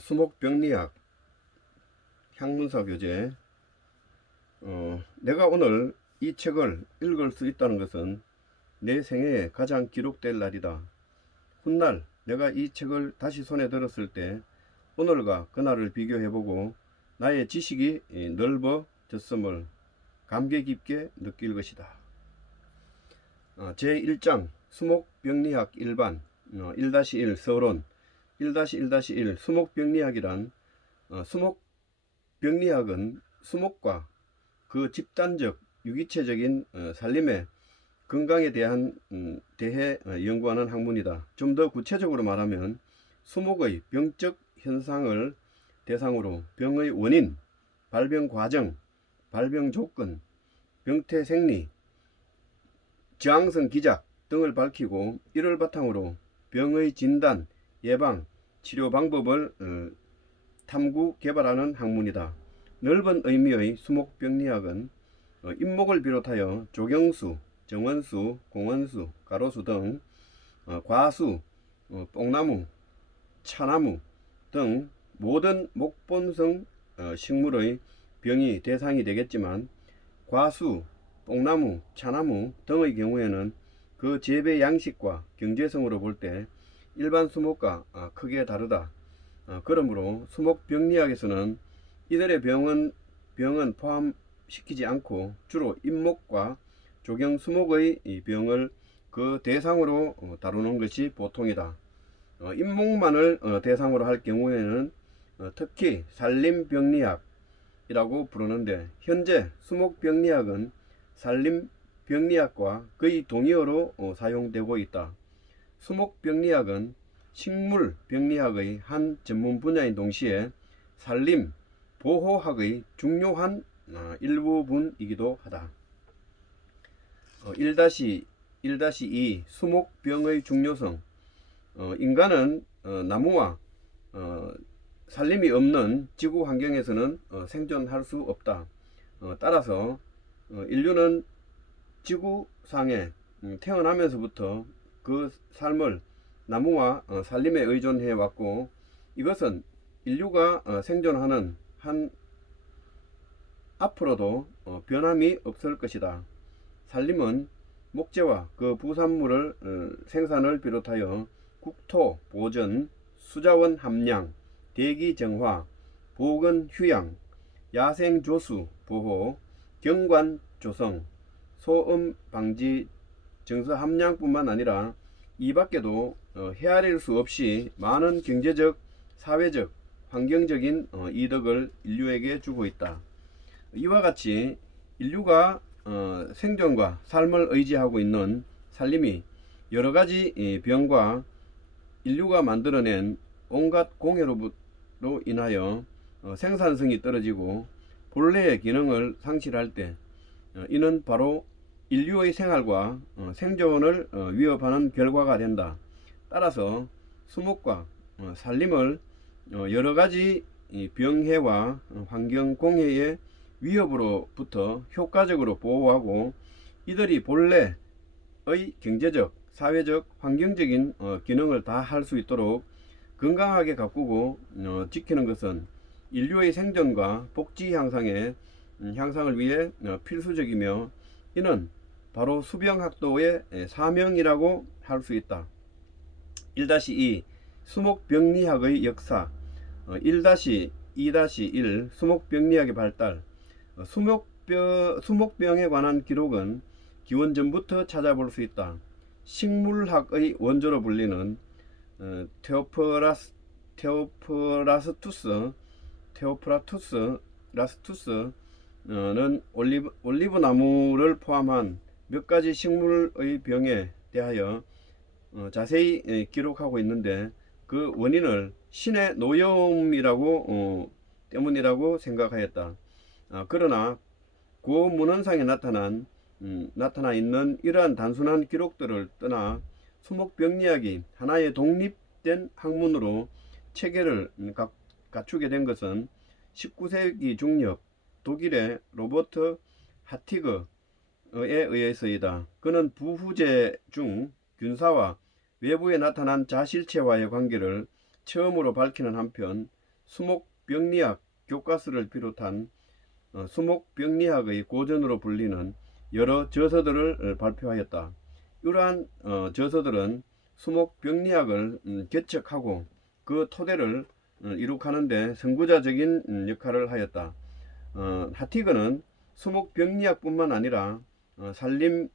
수목병리학 향문사 교재. 내가 오늘 이 책을 읽을 수 있다는 것은 내 생애에 가장 기록될 날이다. 훗날 내가 이 책을 다시 손에 들었을 때 오늘과 그날을 비교해보고 나의 지식이 넓어졌음을 감개 깊게 느낄 것이다. 제1장 수목병리학 일반 1-1 서론 1-1-1 수목병리학이란 수목병리학은 수목과 그 집단적 유기체적인 살림의 건강에 대해 연구하는 학문이다. 좀 더 구체적으로 말하면 수목의 병적 현상을 대상으로 병의 원인, 발병 과정, 발병 조건, 병태 생리, 저항성 기작 등을 밝히고 이를 바탕으로 병의 진단, 예방, 치료 방법을 탐구 개발하는 학문이다. 넓은 의미의 수목병리학은 잇목을 비롯하여 조경수, 정원수, 공원수, 가로수 등 과수, 뽕나무, 차나무 등 모든 목본성 식물의 병이 대상이 되겠지만 과수, 뽕나무, 차나무 등의 경우에는 그 재배 양식과 경제성으로 볼 때 일반 수목과 크게 다르다. 그러므로 수목병리학에서는 이들의 병은 포함시키지 않고 주로 잇목과 조경수목의 병을 그 대상으로 다루는 것이 보통이다. 잇목만을 대상으로 할 경우에는 특히 산림병리학이라고 부르는데, 현재 수목병리학은 산림병리학과 거의 동의어로 사용되고 있다. 수목병리학은 식물병리학의 한 전문 분야인 동시에 산림 보호학의 중요한 일부분이기도 하다. 1-1-2 수목병의 중요성. 인간은 나무와 산림이 없는 지구 환경에서는 생존할 수 없다. 따라서 인류는 지구상에 태어나면서부터 그 삶을 나무와 산림에 의존해 왔고, 이것은 인류가 생존하는 한 앞으로도 변함이 없을 것이다. 산림은 목재와 그 부산물을 생산을 비롯하여 국토 보전, 수자원 함량, 대기 정화, 보건 휴양, 야생 조수 보호, 경관 조성, 소음 방지, 정서 함량뿐만 아니라 이 밖에도 헤아릴 수 없이 많은 경제적, 사회적, 환경적인 이득을 인류에게 주고 있다. 이와 같이 인류가 생존과 삶을 의지하고 있는 산림이 여러가지 병과 인류가 만들어낸 온갖 공해로 인하여 생산성이 떨어지고 본래의 기능을 상실할 때 이는 바로 인류의 생활과 생존을 위협하는 결과가 된다. 따라서 수목과 산림을 여러가지 병해와 환경 공해의 위협으로부터 효과적으로 보호하고 이들이 본래의 경제적, 사회적, 환경적인 기능을 다 할 수 있도록 건강하게 가꾸고 지키는 것은 인류의 생존과 복지 향상을 위해 필수적이며, 이는 바로 수병학도의 사명이라고 할 수 있다. 1-2 수목병리학의 역사. 1-2-1 수목병리학의 발달. 수목병에 관한 기록은 기원전부터 찾아볼 수 있다. 식물학의 원조로 불리는 테오프라투스는 올리브 나무를 포함한 몇 가지 식물의 병에 대하여 자세히 기록하고 있는데, 그 원인을 신의 때문이라고 생각하였다. 그러나 고문헌상에 나타나 있는 이러한 단순한 기록들을 떠나 수목병리학이 하나의 독립된 학문으로 체계를 갖추게 된 것은 19세기 중엽 독일의 로버트 하티그에 의해서이다. 그는 부후제 중 균사와 외부에 나타난 자실체와의 관계를 처음으로 밝히는 한편 수목병리학 교과서를 비롯한 수목병리학의 고전으로 불리는 여러 저서들을 발표하였다. 이러한 저서들은 수목병리학을 개척하고 그 토대를 이룩하는 데 선구자적인 역할을 하였다. 하티그는 수목병리학뿐만 아니라 산림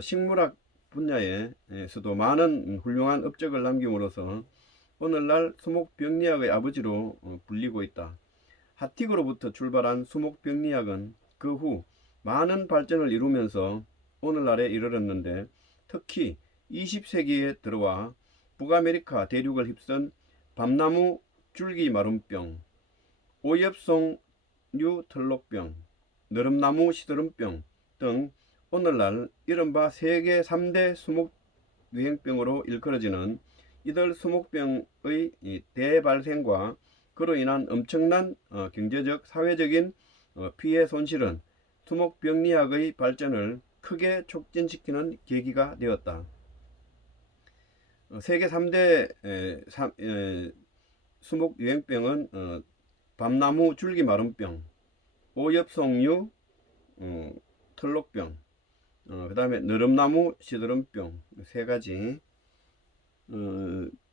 식물학 분야에서도 많은 훌륭한 업적을 남김으로써 오늘날 수목병리학의 아버지로 불리고 있다. 하티그로부터 출발한 수목병리학은 그 후 많은 발전을 이루면서 오늘날에 이르렀는데, 특히 20세기에 들어와 북아메리카 대륙을 휩쓴 밤나무 줄기마름병, 오엽송류 털록병, 너름나무 시드름병 등 오늘날 이른바 세계 3대 수목 유행병으로 일컬어지는 이들 수목병의 대발생과 그로 인한 엄청난 경제적, 사회적인 피해 손실은 수목병리학의 발전을 크게 촉진시키는 계기가 되었다. 세계 3대 수목 유행병은 밤나무 줄기마름병, 오엽송류 털록병, 그 다음에 너름나무 시드름병 세 가지.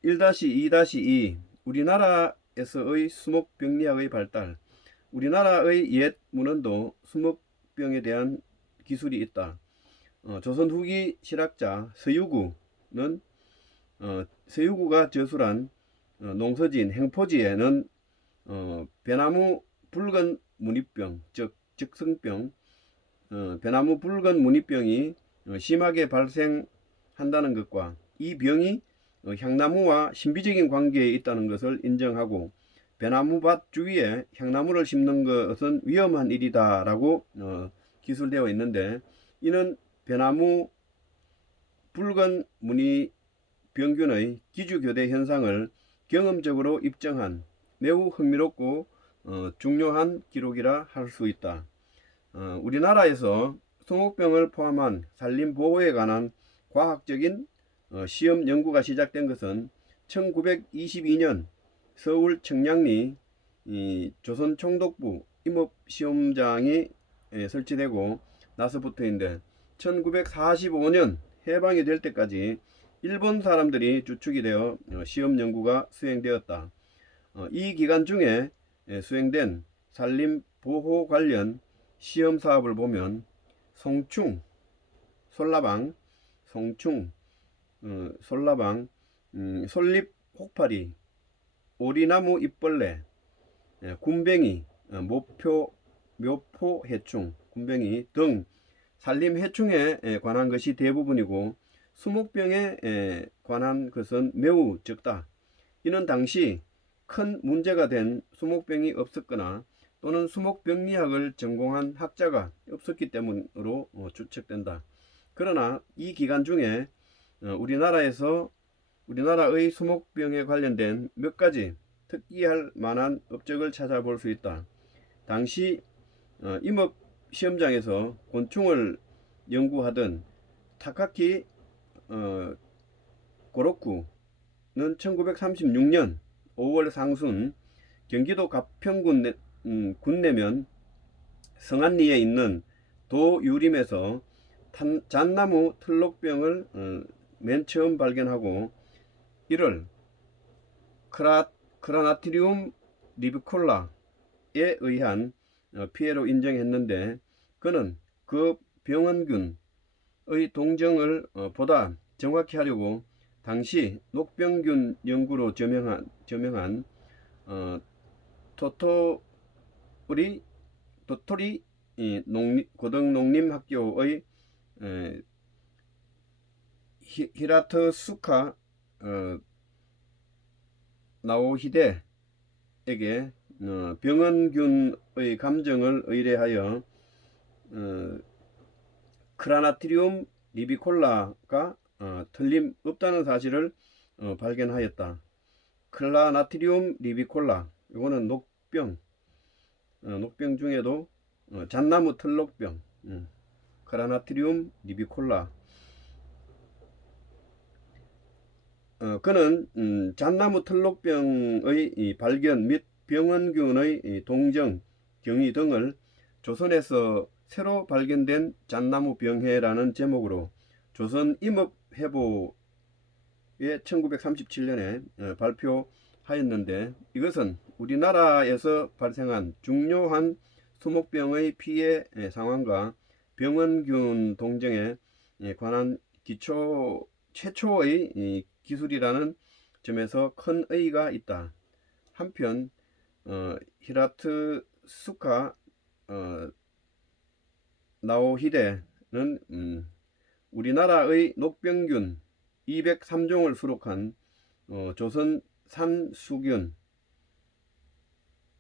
1-2-2 우리나라에서의 수목병리학의 발달. 우리나라의 옛 문헌도 수목병에 대한 기술이 있다. 조선 후기 실학자 서유구는 서유구가 저술한 농서진 행포지에는 배나무 붉은 무늬병, 즉 즉성병, 배나무 붉은 무늬병이 심하게 발생한다는 것과 이 병이 향나무와 신비적인 관계에 있다는 것을 인정하고, 배나무밭 주위에 향나무를 심는 것은 위험한 일이다 라고 기술되어 있는데, 이는 배나무 붉은 무늬 병균의 기주교대 현상을 경험적으로 입증한 매우 흥미롭고 중요한 기록이라 할 수 있다. 우리나라에서 수목병을 포함한 산림 보호에 관한 과학적인 시험 연구가 시작된 것은 1922년 서울 청량리 조선총독부 임업시험장이 설치되고 나서부터인데, 1945년 해방이 될 때까지 일본 사람들이 주축이 되어 시험 연구가 수행되었다. 이 기간 중에 수행된 산림 보호 관련 시험 사업을 보면 송충, 솔라방, 솔잎 혹파리, 오리나무 잎벌레, 군뱅이, 묘포 해충, 군뱅이 등 산림 해충에 관한 것이 대부분이고, 수목병에 관한 것은 매우 적다. 이는 당시 큰 문제가 된 수목병이 없었거나 또는 수목병리학을 전공한 학자가 없었기 때문으로 추측된다. 그러나 이 기간 중에 우리나라의 수목병에 관련된 몇 가지 특이할 만한 업적을 찾아볼 수 있다. 당시 임업 시험장에서 곤충을 연구하던 타카키 고로쿠는 1936년 5월 상순 경기도 가평군 군내면 성안리에 있는 도유림에서 잣나무 털록병을 맨 처음 발견하고, 이를 크라나트리움 리비콜라에 의한 피해로 인정했는데, 그는 그 병원균의 동정을 보다 정확히 하려고 당시 녹병균 연구로 저명한 도토리 고등농림학교의 히라트수카 나오히데에게 병원균의 감정을 의뢰하여 크라나트리움 리비콜라가 틀림없다는 사실을 발견하였다. 클라나트리움 리비콜라, 이거는 녹병 중에도 잣나무 털록병, 크라나트리움 리비콜라, 그는 잣나무 털록병의 이 발견 및 병원균의 이 동정, 경위 등을 조선에서 새로 발견된 잣나무 병해라는 제목으로 조선 임업회보에 1937년에 발표하였는데, 이것은 우리나라에서 발생한 중요한 수목병의 피해 상황과 병원균 동정에 관한 최초의 기술이라는 점에서 큰 의의가 있다. 한편 히라트 수카 나오히데는 우리나라의 녹병균 203종을 수록한 조선 산수균을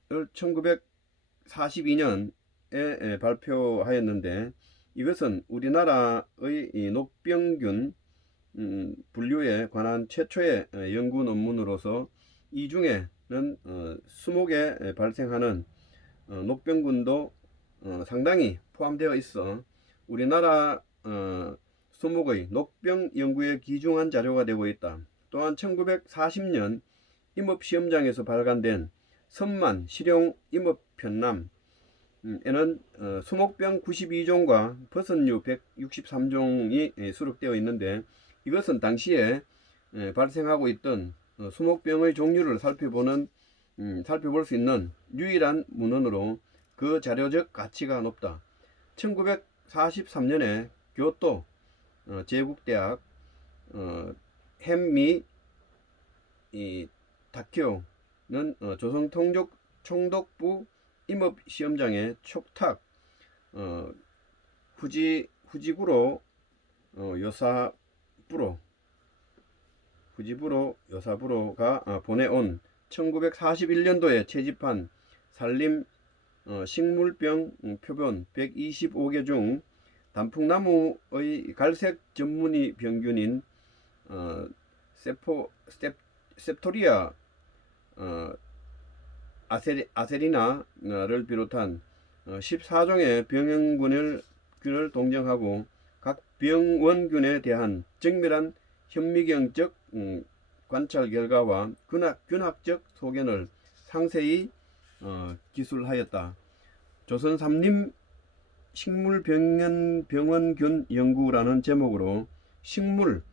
1942년에 발표하였는데, 이것은 우리나라의 이 녹병균 분류에 관한 최초의 연구 논문으로서 이 중에는 수목에 발생하는 녹병균도 상당히 포함되어 있어 우리나라 수목의 녹병 연구에 귀중한 자료가 되고 있다. 또한 1940년 임업시험장에서 발간된 선만 실용 임업편남 에는 수목병 92종과 버섯류 163종이 수록되어 있는데, 이것은 당시에 발생하고 있던 수목병의 종류를 살펴볼 수 있는 유일한 문헌으로 그 자료적 가치가 높다. 1943년에 교토 제국대학 햄미 다큐는 조선총독부 임업시험장의 촉탁 후지부로 요사부로가 보내온 1941년도에 채집한 산림 식물병 표본 125개 중 단풍나무의 갈색 전문이 병균인 셉토리아 아세리나를 비롯한 14종의 병원균을 동정하고 각 병원균에 대한 정밀한 현미경적 관찰 결과와 균학적 소견을 상세히 기술하였다. 조선 삼림 식물병원균 연구라는 제목으로 식물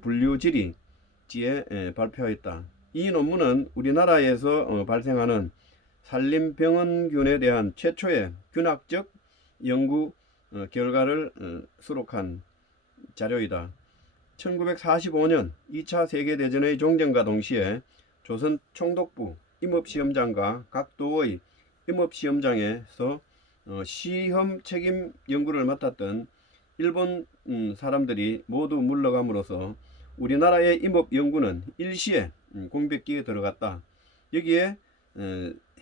분류지리지에 발표하였다. 이 논문은 우리나라에서 발생하는 산림병원균에 대한 최초의 균학적 연구 결과를 수록한 자료이다. 1945년 2차 세계대전의 종전과 동시에 조선 총독부 임업시험장과 각 도의 임업시험장에서 시험 책임 연구를 맡았던 일본 사람들이 모두 물러감으로써 우리나라의 임업 연구는 일시에 공백기에 들어갔다. 여기에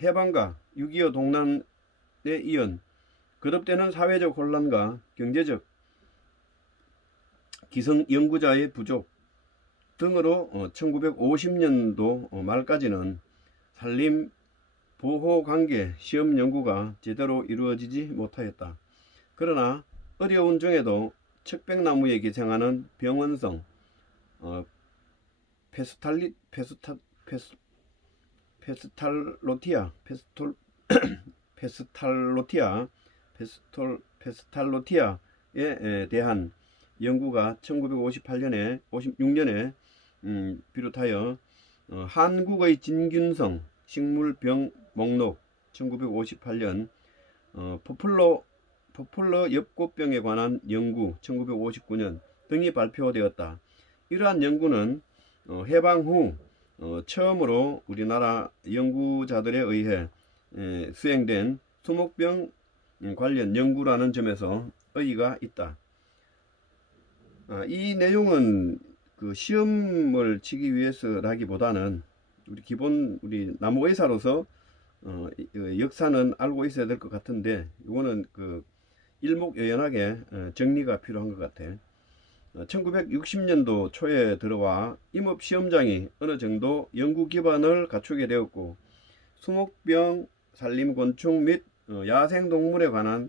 해방과 6.25 동란에 이은 거듭되는 사회적 혼란과 경제적 기성 연구자의 부족 등으로 1950년도 말까지는 산림 보호관계 시험 연구가 제대로 이루어지지 못하였다. 그러나 어려운 중에도 척백나무에 기생하는 병원성 페스탈로티아에 대한 연구가 1956년에 비롯하여 한국의 진균성 식물병 목록 1958년, 포플러 엽꽃병에 관한 연구 1959년 등이 발표되었다. 이러한 연구는 해방 후 처음으로 우리나라 연구자들에 의해 수행된 수목병 관련 연구라는 점에서 의의가 있다. 이 내용은 그 시험을 치기 위해서라기보다는 우리 나무의사로서 역사는 알고 있어야 될 것 같은데, 이거는 그 일목요연하게 정리가 필요한 것 같아. 1960년도 초에 들어와 임업시험장이 어느 정도 연구 기반을 갖추게 되었고, 수목병, 산림곤충 및 야생동물에 관한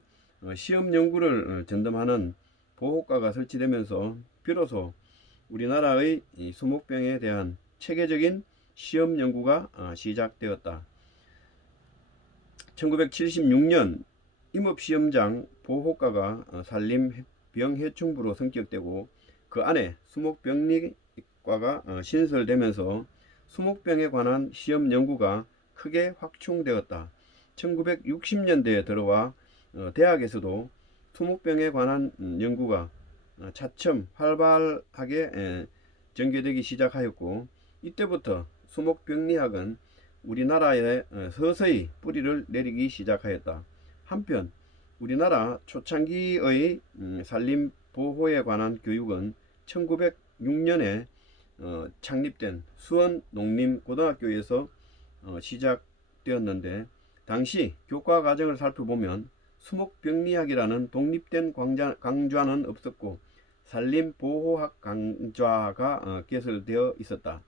시험 연구를 전담하는 보호과가 설치되면서 비로소 우리나라의 이 수목병에 대한 체계적인 시험 연구가 시작되었다. 1976년 임업시험장 보호과가 산림병해충부로 성격되고 그 안에 수목병리과가 신설되면서 수목병에 관한 시험 연구가 크게 확충되었다. 1960년대에 들어와 대학에서도 수목병에 관한 연구가 차츰 활발하게 전개되기 시작하였고 이때부터 수목병리학은 우리나라에 서서히 뿌리를 내리기 시작하였다. 한편 우리나라 초창기의 산림 보호에 관한 교육은 1906년에 창립된 수원 농림고등학교에서 시작되었는데 당시 교과 과정을 살펴보면 수목병리학이라는 독립된 강좌는 없었고 산림보호학 강좌가 개설되어 있었다.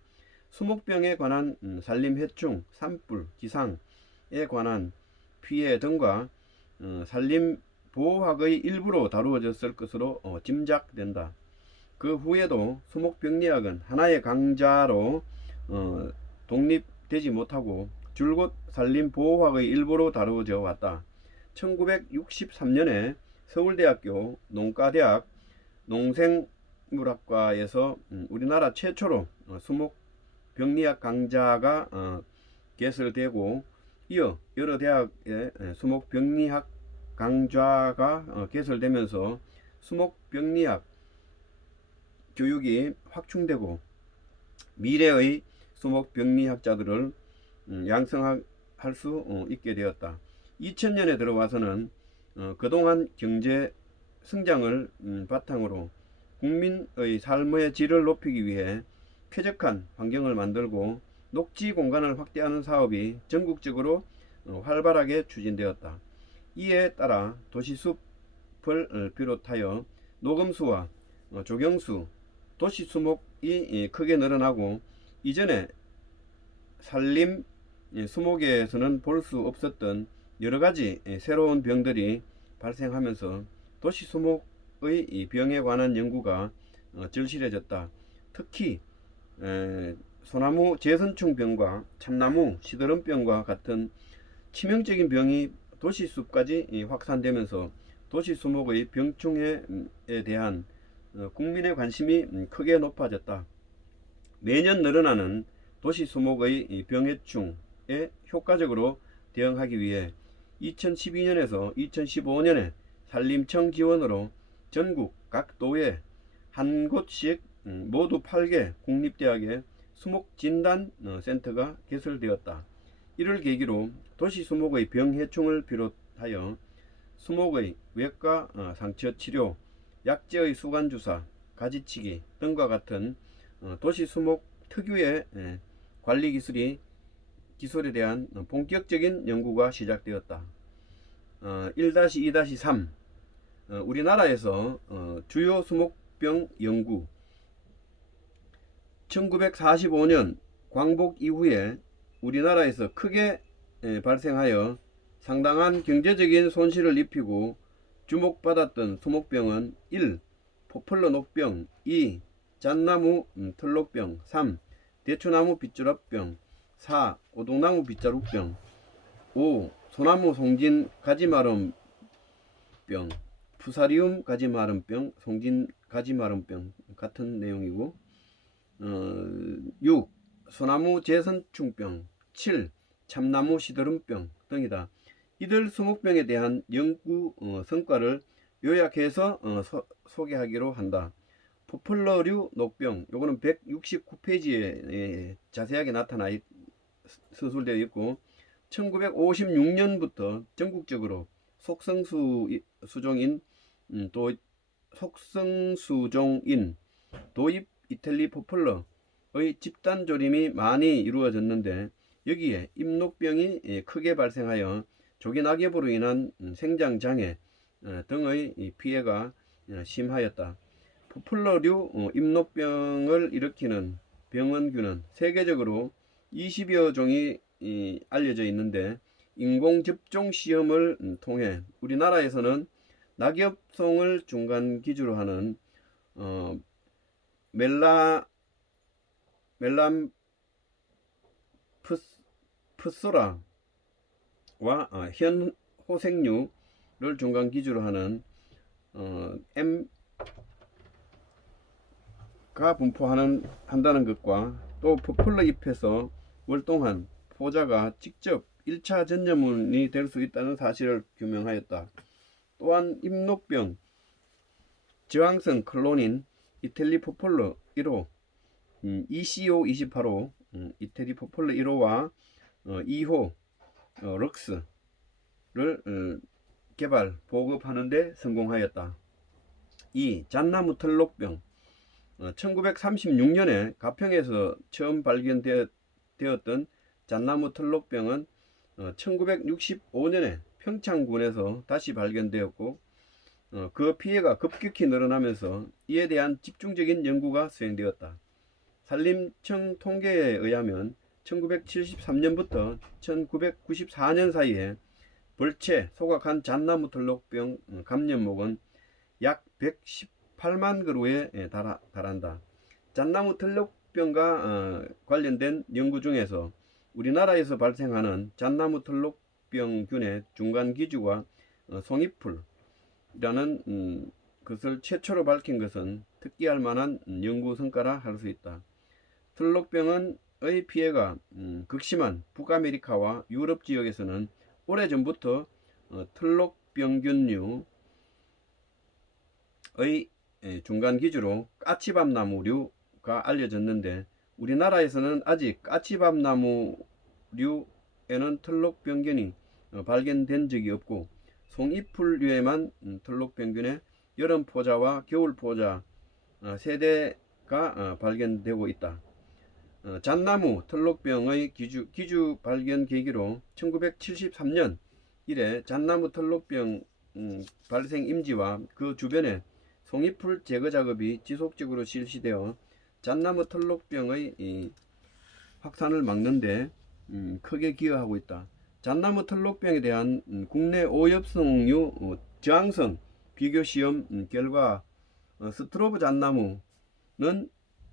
수목병에 관한 산림해충, 산불, 기상에 관한 피해 등과 산림보호학의 일부로 다루어졌을 것으로 짐작된다. 그 후에도 수목병리학은 하나의 강좌로 독립되지 못하고 줄곧 산림보호학의 일부로 다루어져 왔다. 1963년에 서울대학교 농과대학 농생물학과에서 우리나라 최초로 수목병리학 강좌가 개설되고 이어 여러 대학의 수목병리학 강좌가 개설되면서 수목병리학 교육이 확충되고 미래의 수목병리학자들을 양성할 수 있게 되었다. 2000년에 들어와서는 그동안 경제 성장을 바탕으로 국민의 삶의 질을 높이기 위해 쾌적한 환경을 만들고 녹지 공간을 확대하는 사업이 전국적으로 활발하게 추진되었다. 이에 따라 도시숲을 비롯하여 녹음수와 조경수, 도시수목이 크게 늘어나고 이전에 산림 수목에서는 볼 수 없었던 여러가지 새로운 병들이 발생하면서 도시수목의 병에 관한 연구가 절실해졌다. 특히 소나무 제선충병과 참나무 시드름병과 같은 치명적인 병이 도시숲까지 확산되면서 도시수목의 병충해에 대한 국민의 관심이 크게 높아졌다. 매년 늘어나는 도시수목의 병해충에 효과적으로 대응하기 위해 2012년에서 2015년에 산림청 지원으로 전국 각 도에 한 곳씩 모두 8개 국립대학의 수목진단센터가 개설되었다. 이를 계기로 도시수목의 병해충을 비롯하여 수목의 외과 상처치료, 약재의 수관주사, 가지치기 등과 같은 도시수목 특유의 관리 기술에 대한 본격적인 연구가 시작되었다. 1-2-3 우리나라에서 주요 수목병 연구 1945년 광복 이후에 우리나라에서 크게 발생하여 상당한 경제적인 손실을 입히고 주목받았던 수목병은 1. 포플러 녹병 2. 잣나무 털녹병 3. 대추나무 빗주랍병 4. 오동나무 빗자루병 5. 소나무 송진 가지마름병 푸사리움 가지마름병 송진 가지마름병 같은 내용이고 6. 소나무 제선충병 7. 참나무 시드름병 등이다. 이들 수목병에 대한 연구 성과를 요약해서 소개하기로 한다. 포플러류 녹병 요거는 169페이지에 자세하게 서술되어 있고 1956년부터 전국적으로 속성수종인 도입 이탈리 포플러의 집단조림이 많이 이루어졌는데 여기에 잎녹병이 크게 발생하여 조기낙엽으로 인한 생장장애 등의 피해가 심하였다. 포플러류 잎녹병을 일으키는 병원균은 세계적으로 20여 종이 알려져 있는데 인공접종 시험을 통해 우리나라에서는 낙엽송을 중간 기준으로 하는 멜람프소라와 현호색류를 중간 기주로 하는 M가 분포한다는 것과 또 퍼플러 잎에서 월동한 포자가 직접 1차 전염원이 될 수 있다는 사실을 규명하였다. 또한 잎녹병, 저항성 클로닌, 이텔리 포폴러 1호, ECO28호, 이태리 포폴러 1호와 2호 럭스를 개발, 보급하는 데 성공하였다. 2. 잣나무 털록병. 1936년에 가평에서 처음 발견되었던 잣나무 털록병은 1965년에 평창군에서 다시 발견되었고 그 피해가 급격히 늘어나면서 이에 대한 집중적인 연구가 수행되었다. 산림청 통계에 의하면 1973년부터 1994년 사이에 벌채, 소각한 잣나무 털록병 감염목은 약 118만 그루에 달한다. 잣나무 털록병과 관련된 연구 중에서 우리나라에서 발생하는 잣나무 털록병균의 중간 기주가 송이풀이라는 것을 최초로 밝힌 것은 특기할 만한 연구 성과라 할 수 있다. 털록병의 피해가 극심한 북아메리카와 유럽 지역에서는 오래전부터 털록병균류의 중간 기주로 까치밥나무류가 알려졌는데 우리나라에서는 아직 까치밥나무류에는 털록병균이 발견된 적이 없고 송이풀류에만 털록병균의 여름포자와 겨울포자 세대가 발견되고 있다. 잣나무 털록병의 기주 발견 계기로 1973년 이래 잣나무 털록병 발생 임지와 그 주변에 송이풀 제거 작업이 지속적으로 실시되어 잣나무 털록병의 확산을 막는 데 크게 기여하고 있다. 잣나무 털록병에 대한 국내 오엽성류 저항성 비교시험 결과 스트로브 잣나무는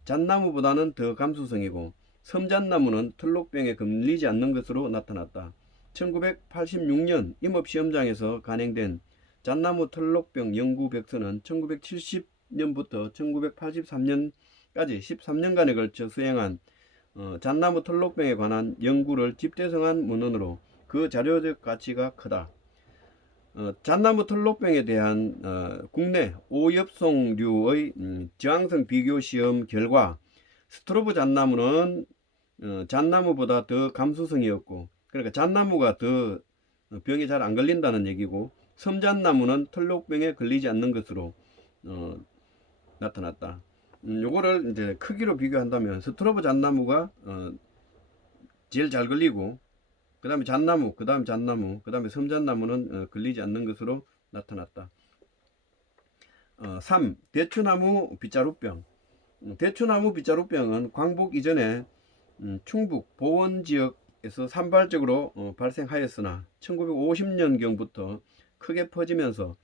잣나무보다는 더 감수성이고 섬잣나무는 털록병에 걸리지 않는 것으로 나타났다. 1986년 임업시험장에서 간행된 잣나무 털록병 연구 백서는 1970년부터 1983년까지 13년간에 걸쳐 수행한 잣나무 털록병에 관한 연구를 집대성한 문헌으로 그 자료적 가치가 크다. 잣나무 털록병에 대한 국내 오엽송류의 저항성 비교시험 결과 스트로브 잣나무는 잣나무보다 더 감수성이었고 그러니까 잣나무가 더 병에 잘 안 걸린다는 얘기고 섬잣나무는 털록병에 걸리지 않는 것으로 나타났다. 요거를 이제 크기로 비교한다면 스트로브 잣나무가 제일 잘 걸리고 그 다음에 잣나무, 그 다음에 잣나무, 그 다음에 섬잣나무는 걸리지 않는 것으로 나타났다. 3. 대추나무 빗자루병. 대추나무 빗자루병은 광복 이전에 충북 보원지역에서 산발적으로 발생하였으나 1950년경부터 크게 퍼지면서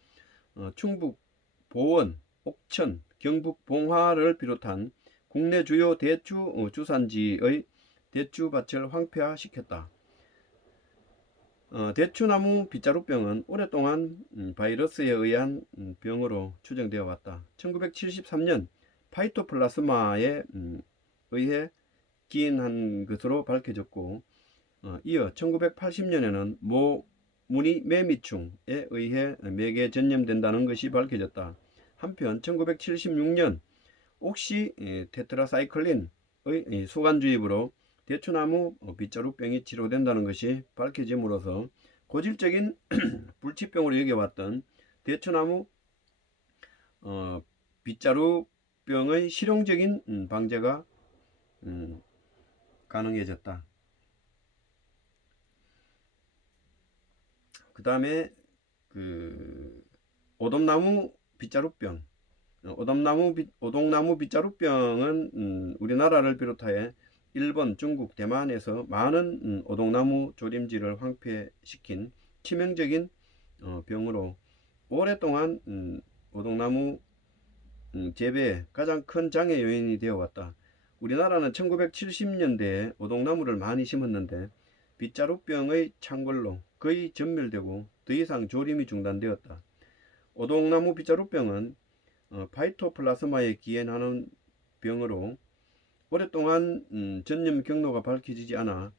충북 보원, 옥천, 경북 봉화를 비롯한 국내 주요 대추 주산지의 대추밭을 황폐화시켰다. 대추나무 빗자루병은 오랫동안 바이러스에 의한 병으로 추정되어 왔다. 1973년 파이토플라스마에 의해 기인한 것으로 밝혀졌고 이어 1980년에는 무늬 매미충에 의해 맥에 전염된다는 것이 밝혀졌다. 한편 1976년 옥시 테트라사이클린의 수간주입으로 대추나무 빗자루병이 치료된다는 것이 밝혀짐으로써 고질적인 불치병으로 여겨왔던 대추나무 빗자루병의 실용적인 방제가 가능해졌다. 그 다음에 오동나무 빗자루병. 오동나무 빗자루병은 우리나라를 비롯하여 일본, 중국, 대만에서 많은 오동나무 조림지를 황폐시킨 치명적인 병으로 오랫동안 오동나무 재배에 가장 큰 장애 요인이 되어 왔다. 우리나라는 1970년대에 오동나무를 많이 심었는데 빗자루병의 창궐로 거의 전멸되고 더 이상 조림이 중단되었다. 오동나무 빗자루병은 파이토플라스마에 기인하는 병으로 오랫동안 전염 경로가 밝혀지지 않아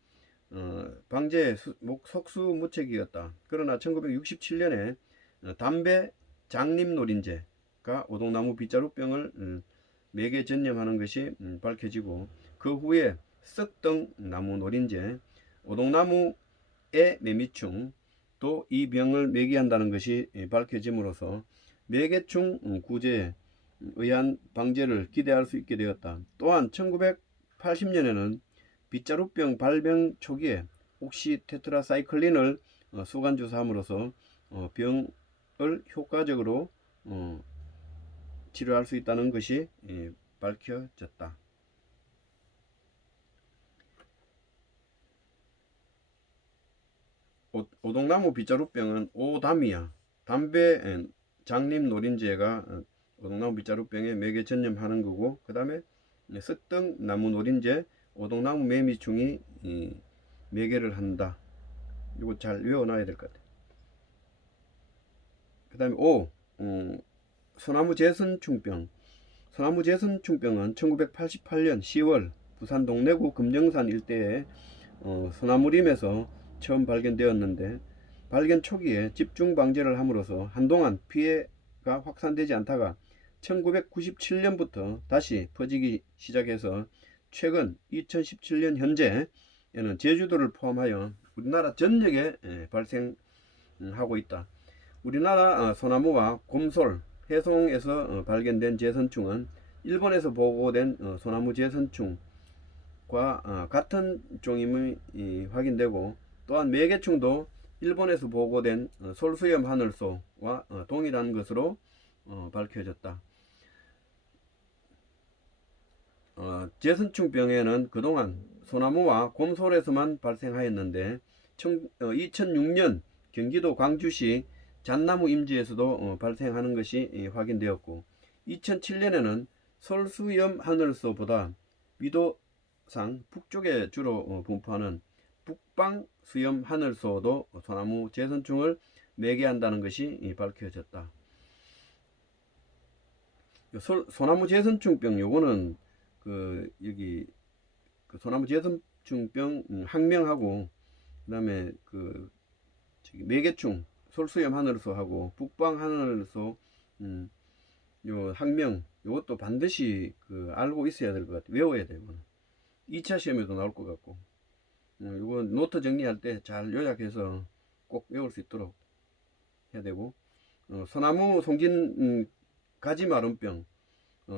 방제 속수무책이었다. 그러나 1967년에 담배 장립노린재가 오동나무 빗자루병을 매개 전염하는 것이 밝혀지고 그 후에 썩등나무 노린재, 오동나무의 매미충도 이 병을 매개한다는 것이 밝혀짐으로써 매개충 구제에 의한 방제를 기대할 수 있게 되었다. 또한 1980년에는 빗자루병 발병 초기에 옥시테트라사이클린을 수간주사함으로써 병을 효과적으로 치료할 수 있다는 것이 밝혀졌다. 오동나무 빗자루병은 오담이야. 담배 장립노린재가 오동나무 빗자루병에 매개 전염하는 거고, 그 다음에 썩등나무 노린재, 오동나무 매미충이 매개를 한다. 이거 잘 외워놔야 될 것 같아요. 그 다음에 소나무 제선충병. 소나무 제선충병은 1988년 10월 부산 동래구 금정산 일대에 소나무림에서 처음 발견되었는데 발견 초기에 집중 방제를 함으로써 한동안 피해가 확산되지 않다가 1997년부터 다시 퍼지기 시작해서 최근 2017년 현재에는 제주도를 포함하여 우리나라 전역에 발생하고 있다. 우리나라 소나무와 곰솔, 해송에서 발견된 제선충은 일본에서 보고된 소나무 제선충과 같은 종임이 확인되고, 또한 매개충도 일본에서 보고된 솔수염 하늘소와 동일한 것으로 밝혀졌다. 제선충병에는 그동안 소나무와 곰솔에서만 발생하였는데 2006년 경기도 광주시 잣나무 임지에서도 발생하는 것이 확인되었고, 2007년에는 솔수염 하늘소보다 위도상 북쪽에 주로 분포하는 북방수염 하늘소도 소나무 제선충을 매개한다는 것이 밝혀졌다. 소나무 제선충병 요거는 여기 소나무 제선충병 학명하고, 그다음에 매개충 솔수염 하늘소하고 북방 하늘소 요 학명 요것도 반드시 알고 있어야 될 것 같아요. 외워야 돼요. 2차 시험에도 나올 것 같고, 이거 노트 정리할 때 잘 요약해서 꼭 외울 수 있도록 해야 되고, 소나무 송진 가지마름병,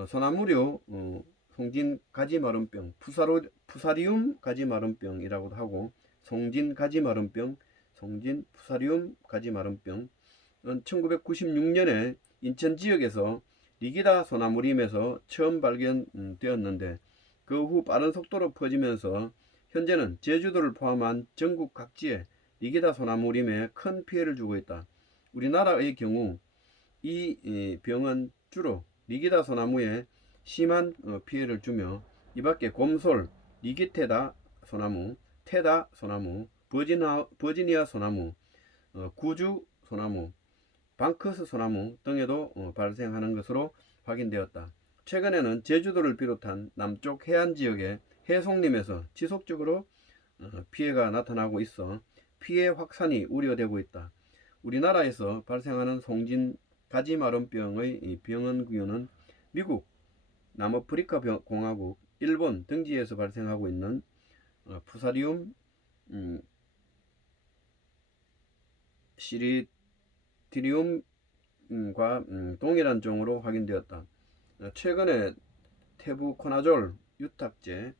소나무류 송진 가지마름병, 푸사리움 가지마름병이라고도 하고, 송진 가지마름병, 송진 푸사리움 가지마름병은 1996년에 인천 지역에서 리기다 소나무림에서 처음 발견되었는데 그 후 빠른 속도로 퍼지면서 현재는 제주도를 포함한 전국 각지에 리기다 소나무림에 큰 피해를 주고 있다. 우리나라의 경우 이 병은 주로 리기다 소나무에 심한 피해를 주며 이 밖에 곰솔, 리기테다 소나무, 테다 소나무, 버지니아 소나무, 구주 소나무, 방크스 소나무 등에도 발생하는 것으로 확인되었다. 최근에는 제주도를 비롯한 남쪽 해안 지역의 해송림에서 지속적으로 피해가 나타나고 있어 피해 확산이 우려되고 있다. 우리나라에서 발생하는 송진 가지마름병의 병원균은 미국, 남아프리카 공화국, 일본 등지에서 발생하고 있는 푸사리움 시리티리움과 동일한 종으로 확인되었다. 최근에 테부코나졸 유탁제의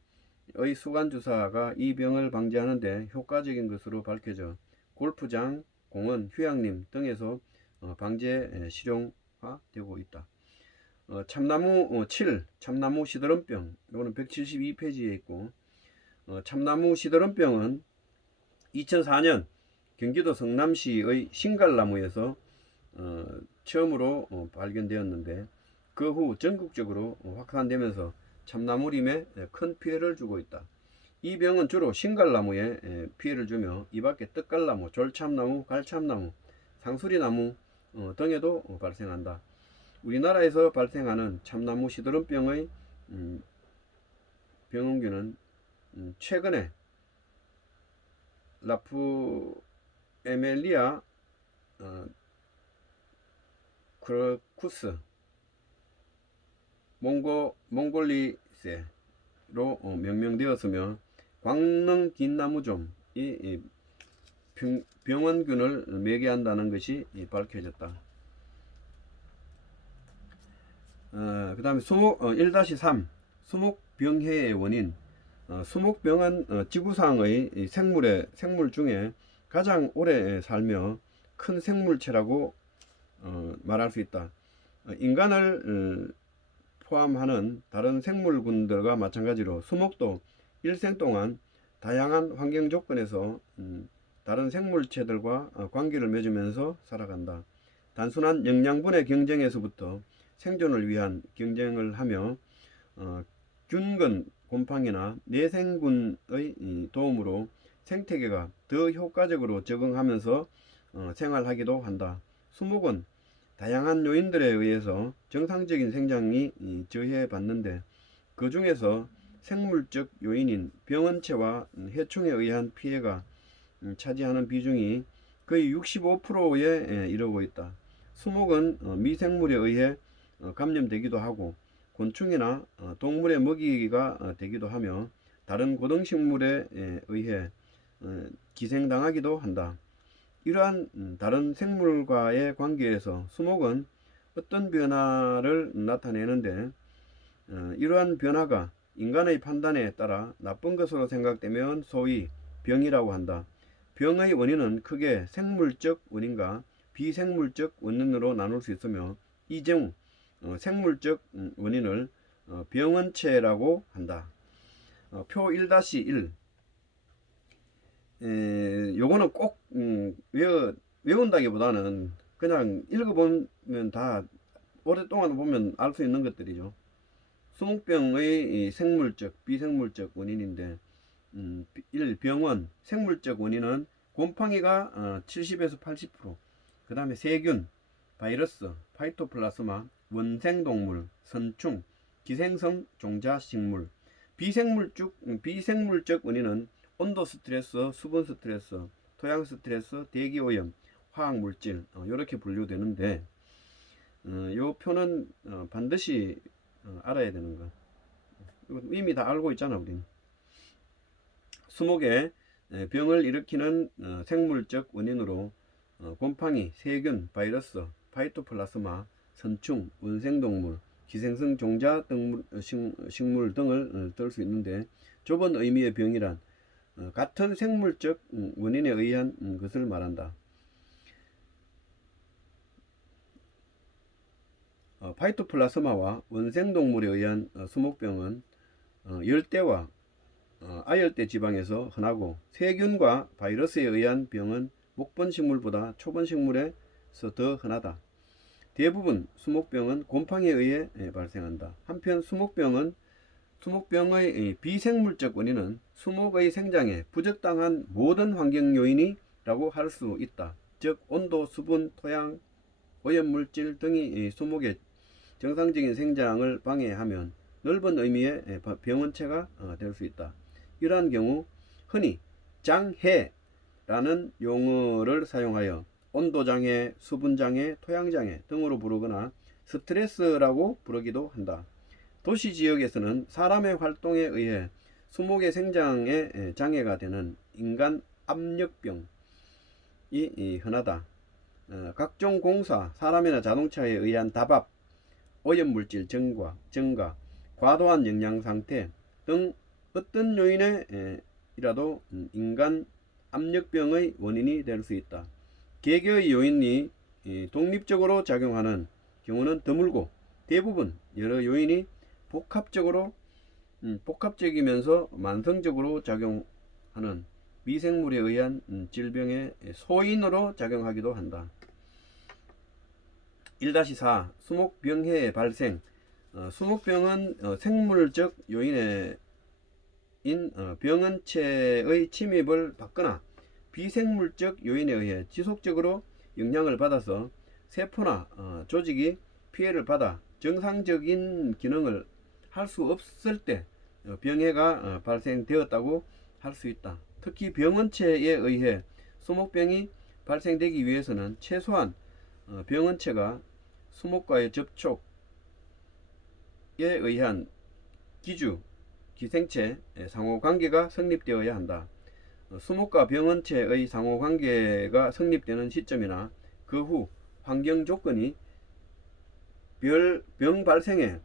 수간주사가 이 병을 방지하는 데 효과적인 것으로 밝혀져 골프장, 공원, 휴양림 등에서 방제 실용화되고 있다. 참나무 7, 참나무 시드름병, 이거는 172페이지에 있고, 참나무 시드름병은 2004년 경기도 성남시의 신갈나무에서 처음으로 발견되었는데 그 후 전국적으로 확산되면서 참나무림에 큰 피해를 주고 있다. 이 병은 주로 신갈나무에 피해를 주며 이밖에 떡갈나무, 졸참나무, 갈참나무, 상수리나무 등에도 발생한다. 우리나라에서 발생하는 참나무 시드름병의 병원균은 최근에 라프에멜리아 크러쿠스 몽골리세로 명명되었으며 광릉 긴나무종이 병원균을 매개한다는 것이 밝혀졌다. 그 다음에 1-3 수목병해의 원인. 수목병은 지구상의 생물 중에 가장 오래 살며 큰 생물체라고 말할 수 있다. 인간을 포함하는 다른 생물군들과 마찬가지로 수목도 일생 동안 다양한 환경 조건에서 다른 생물체들과 관계를 맺으면서 살아간다. 단순한 영양분의 경쟁에서부터 생존을 위한 경쟁을 하며 균근 곰팡이나 내생군의 도움으로 생태계가 더 효과적으로 적응하면서 생활하기도 한다. 수목은 다양한 요인들에 의해서 정상적인 생장이 저해받는데 그 중에서 생물적 요인인 병원체와 해충에 의한 피해가 차지하는 비중이 거의 65%에 이르고 있다. 수목은 미생물에 의해 감염되기도 하고 곤충이나 동물의 먹이가 되기도 하며 다른 고등식물에 의해 기생당하기도 한다. 이러한 다른 생물과의 관계에서 수목은 어떤 변화를 나타내는데 이러한 변화가 인간의 판단에 따라 나쁜 것으로 생각되면 소위 병이라고 한다. 병의 원인은 크게 생물적 원인과 비생물적 원인으로 나눌 수 있으며 이 중 생물적 원인을 병원체라고 한다. 표 1-1 요거는 꼭 외운다기보다는 그냥 읽어보면 다 오랫동안 보면 알 수 있는 것들이죠. 수목병의 생물적, 비생물적 원인인데 1. 병원, 생물적 원인은 곰팡이가 70에서 80%, 그 다음에 세균, 바이러스, 파이토플라스마, 원생동물, 선충, 기생성 종자식물. 비생물적 원인은 온도 스트레스, 수분 스트레스, 토양 스트레스, 대기 오염, 화학 물질 이렇게 분류되는데 요 표는 반드시 알아야 되는 거. 이미 다 알고 있잖아 우리는. 수목에 병을 일으키는 생물적 원인으로 곰팡이, 세균, 바이러스, 파이토플라스마, 선충, 원생동물, 기생성 종자 식물 등을 들 수 있는데 좁은 의미의 병이란 같은 생물적 원인에 의한 것을 말한다. 파이토플라스마와 원생동물에 의한 수목병은 열대와 아열대 지방에서 흔하고 세균과 바이러스에 의한 병은 목본식물보다 초본식물에서 더 흔하다. 대부분 수목병은 곰팡이에 의해 발생한다. 한편 수목병의 비생물적 원인은 수목의 생장에 부적당한 모든 환경 요인이라고 할 수 있다. 즉 온도, 수분, 토양, 오염물질 등이 수목의 정상적인 생장을 방해하면 넓은 의미의 병원체가 될 수 있다. 이러한 경우 흔히 장해라는 용어를 사용하여 온도장애, 수분장애, 토양장애 등으로 부르거나 스트레스라고 부르기도 한다. 도시지역에서는 사람의 활동에 의해 수목의 생장에 장애가 되는 인간 압력병이 흔하다. 각종 공사, 사람이나 자동차에 의한 다밥, 오염물질 증가, 과도한 영양 상태 등 어떤 요인이라도 인간 압력병의 원인이 될 수 있다. 개개의 요인이 독립적으로 작용하는 경우는 드물고 대부분 여러 요인이 복합적이면서 만성적으로 작용하는 미생물에 의한 질병의 소인으로 작용하기도 한다. 1-4 수목병해의 발생. 수목병은 생물적 요인인 병원체의 침입을 받거나 비생물적 요인에 의해 지속적으로 영향을 받아서 세포나 조직이 피해를 받아 정상적인 기능을 할 수 없을 때 병해가 발생되었다고 할 수 있다. 특히 병원체에 의해 수목병이 발생되기 위해서는 최소한 병원체가 수목과의 접촉에 의한 기주, 기생체 상호관계가 성립되어야 한다. 수목과 병원체의 상호관계가 성립되는 시점이나 그 후 환경 조건이 병 발생에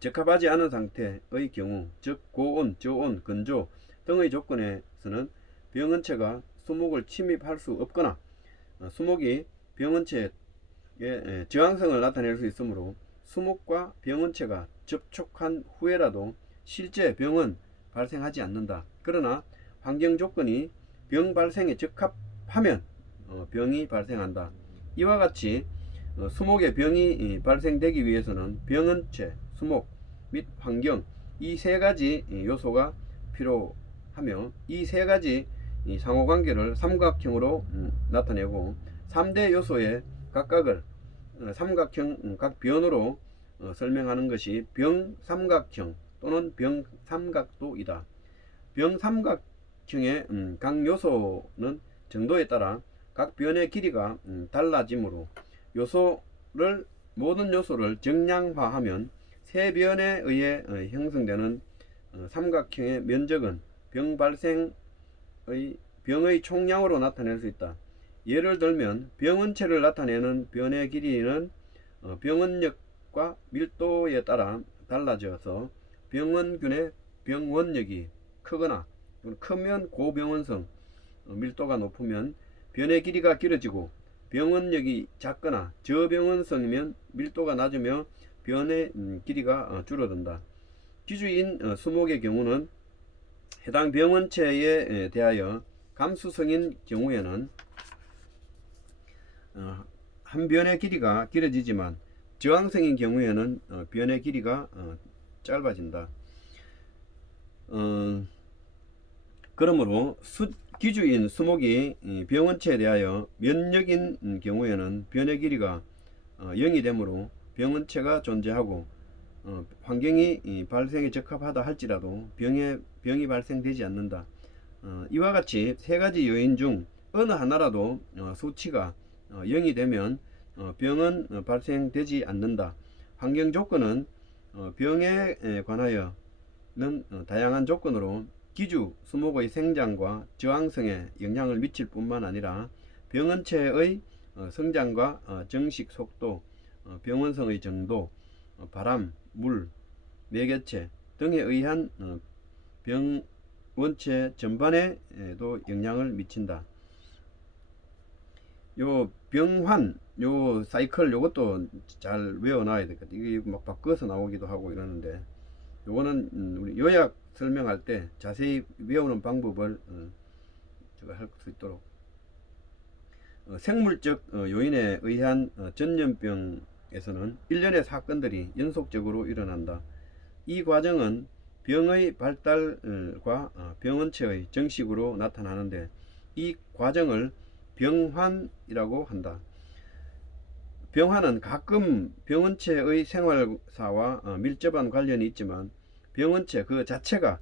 적합하지 않은 상태의 경우, 즉 고온, 저온, 건조 등의 조건에서는 병원체가 수목을 침입할 수 없거나 수목이 병원체에 저항성을 나타낼 수 있으므로 수목과 병원체가 접촉한 후에라도 실제 병은 발생하지 않는다. 그러나 환경 조건이 병 발생에 적합하면 병이 발생한다. 이와 같이 수목에 병이 발생되기 위해서는 병원체, 수목 및 환경 이 세 가지 요소가 필요하며 이 세 가지 상호관계를 삼각형으로 나타내고 3대 요소의 각각을 삼각형 각 변으로 설명하는 것이 병삼각형 또는 병삼각도이다. 병삼각형의 각 요소는 정도에 따라 각 변의 길이가 달라지므로 모든 요소를 정량화하면 세 변에 의해 형성되는 삼각형의 면적은 병의 총량으로 나타낼 수 있다. 예를 들면 병원체를 나타내는 변의 길이는 병원력과 밀도에 따라 달라져서 병원균의 병원력이 크면 고병원성, 밀도가 높으면 변의 길이가 길어지고 병원력이 작거나 저병원성이면 밀도가 낮으며 변의 길이가 줄어든다. 기주인 수목의 경우는 해당 병원체에 대하여 감수성인 경우에는 한 변의 길이가 길어지지만 저항성인 경우에는 변의 길이가 짧아진다. 그러므로 기주인 수목이 병원체에 대하여 면역인 경우에는 변의 길이가 0이 되므로 병원체가 존재하고 환경이 발생에 적합하다 할지라도 병이 발생되지 않는다. 이와 같이 세 가지 요인 중 어느 하나라도 수치가 0이 되면 병은 발생되지 않는다. 환경 조건은 병에 관하여는 다양한 조건으로 기주, 수목의 생장과 저항성에 영향을 미칠 뿐만 아니라 병원체의 성장과 정식 속도, 병원성의 정도, 바람, 물, 매개체 등에 의한 병원체 전반에도 영향을 미친다. 요 병환, 요 사이클 요것도 잘 외워놔야 되겠다. 이게 막 바꿔서 나오기도 하고 이러는데 요거는 우리 요약 설명할 때 자세히 외우는 방법을 제가 할 수 있도록 생물적 요인에 의한 전염병에서는 일련의 사건들이 연속적으로 일어난다. 이 과정은 병의 발달과 병원체의 정식으로 나타나는데 이 과정을 병환이라고 한다. 병환은 가끔 병원체의 생활사와 밀접한 관련이 있지만 병원체 그 자체가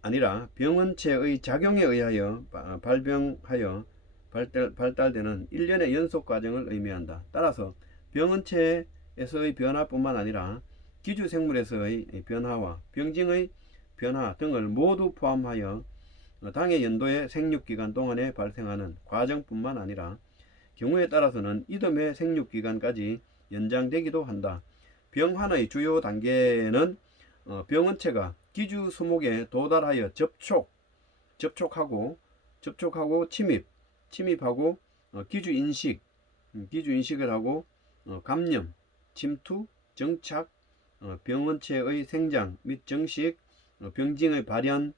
아니라 병원체의 작용에 의하여 발병하여 발달되는 일련의 연속 과정을 의미한다. 따라서 병원체에서의 변화뿐만 아니라 기주생물에서의 변화와 병징의 변화 등을 모두 포함하여 당해 연도의 생육기간 동안에 발생하는 과정뿐만 아니라 경우에 따라서는 이듬해 생육기간까지 연장되기도 한다. 병환의 주요 단계는 병원체가 기주 수목에 도달하여 접촉하고 침입하고 기주인식을 하고 감염, 침투, 정착, 병원체의 생장 및 정식, 병징의 발현,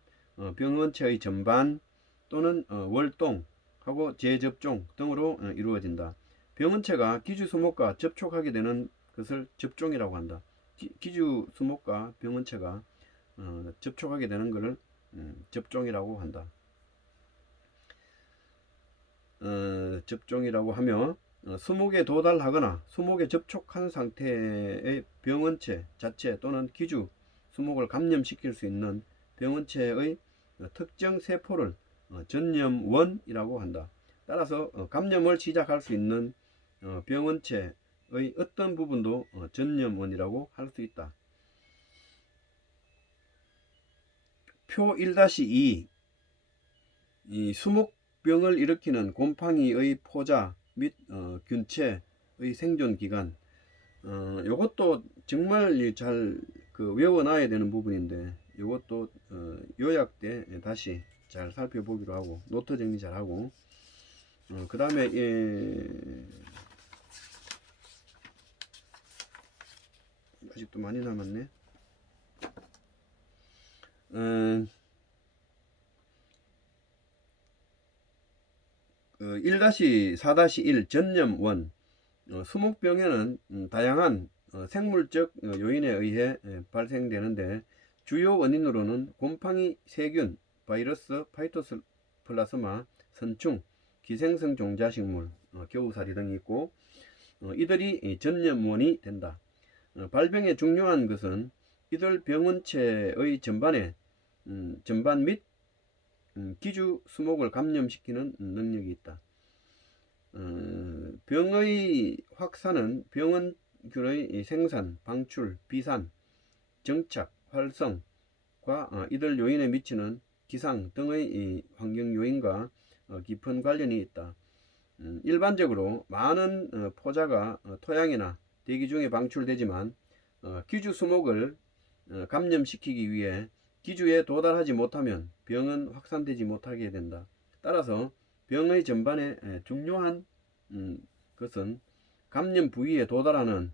병원체의 전반 또는 월동하고 재접종 등으로 이루어진다. 병원체가 기주수목과 접촉하게 되는 것을 접종이라고 한다. 기주수목과 병원체가 접촉하게 되는 것을 접종이라고 한다. 접종이라고 하며 수목에 도달하거나 수목에 접촉한 상태의 병원체 자체 또는 기주 수목을 감염시킬 수 있는 병원체의 특정 세포를 전염원이라고 한다. 따라서 감염을 시작할 수 있는 병원체의 어떤 부분도 전염원이라고 할 수 있다. 표 1-2 이 수목병을 일으키는 곰팡이의 포자 및 균체의 생존 기간, 요것도 정말 잘 외워놔야 되는 부분인데 요것도 요약 때 다시 잘 살펴보기로 하고 노트 정리 잘 하고 그 다음에 아직도 많이 남았네. 1-4-1 전염원 수목병에는 다양한 생물적 요인에 의해 발생되는데 주요 원인으로는 곰팡이, 세균, 바이러스, 파이토플라스마, 선충, 기생성 종자식물, 겨우살이 등이 있고 이들이 전염원이 된다. 발병의 중요한 것은 이들 병원체의 전반 및 기주 수목을 감염시키는 능력이 있다. 병의 확산은 병원균의 생산, 방출, 비산, 정착, 활성과 이들 요인에 미치는 기상 등의 환경 요인과 깊은 관련이 있다. 일반적으로 많은 포자가 토양이나 대기 중에 방출되지만 기주 수목을 감염시키기 위해 기주에 도달하지 못하면 병은 확산되지 못하게 된다. 따라서 병의 전반에 중요한 것은 감염 부위에 도달하는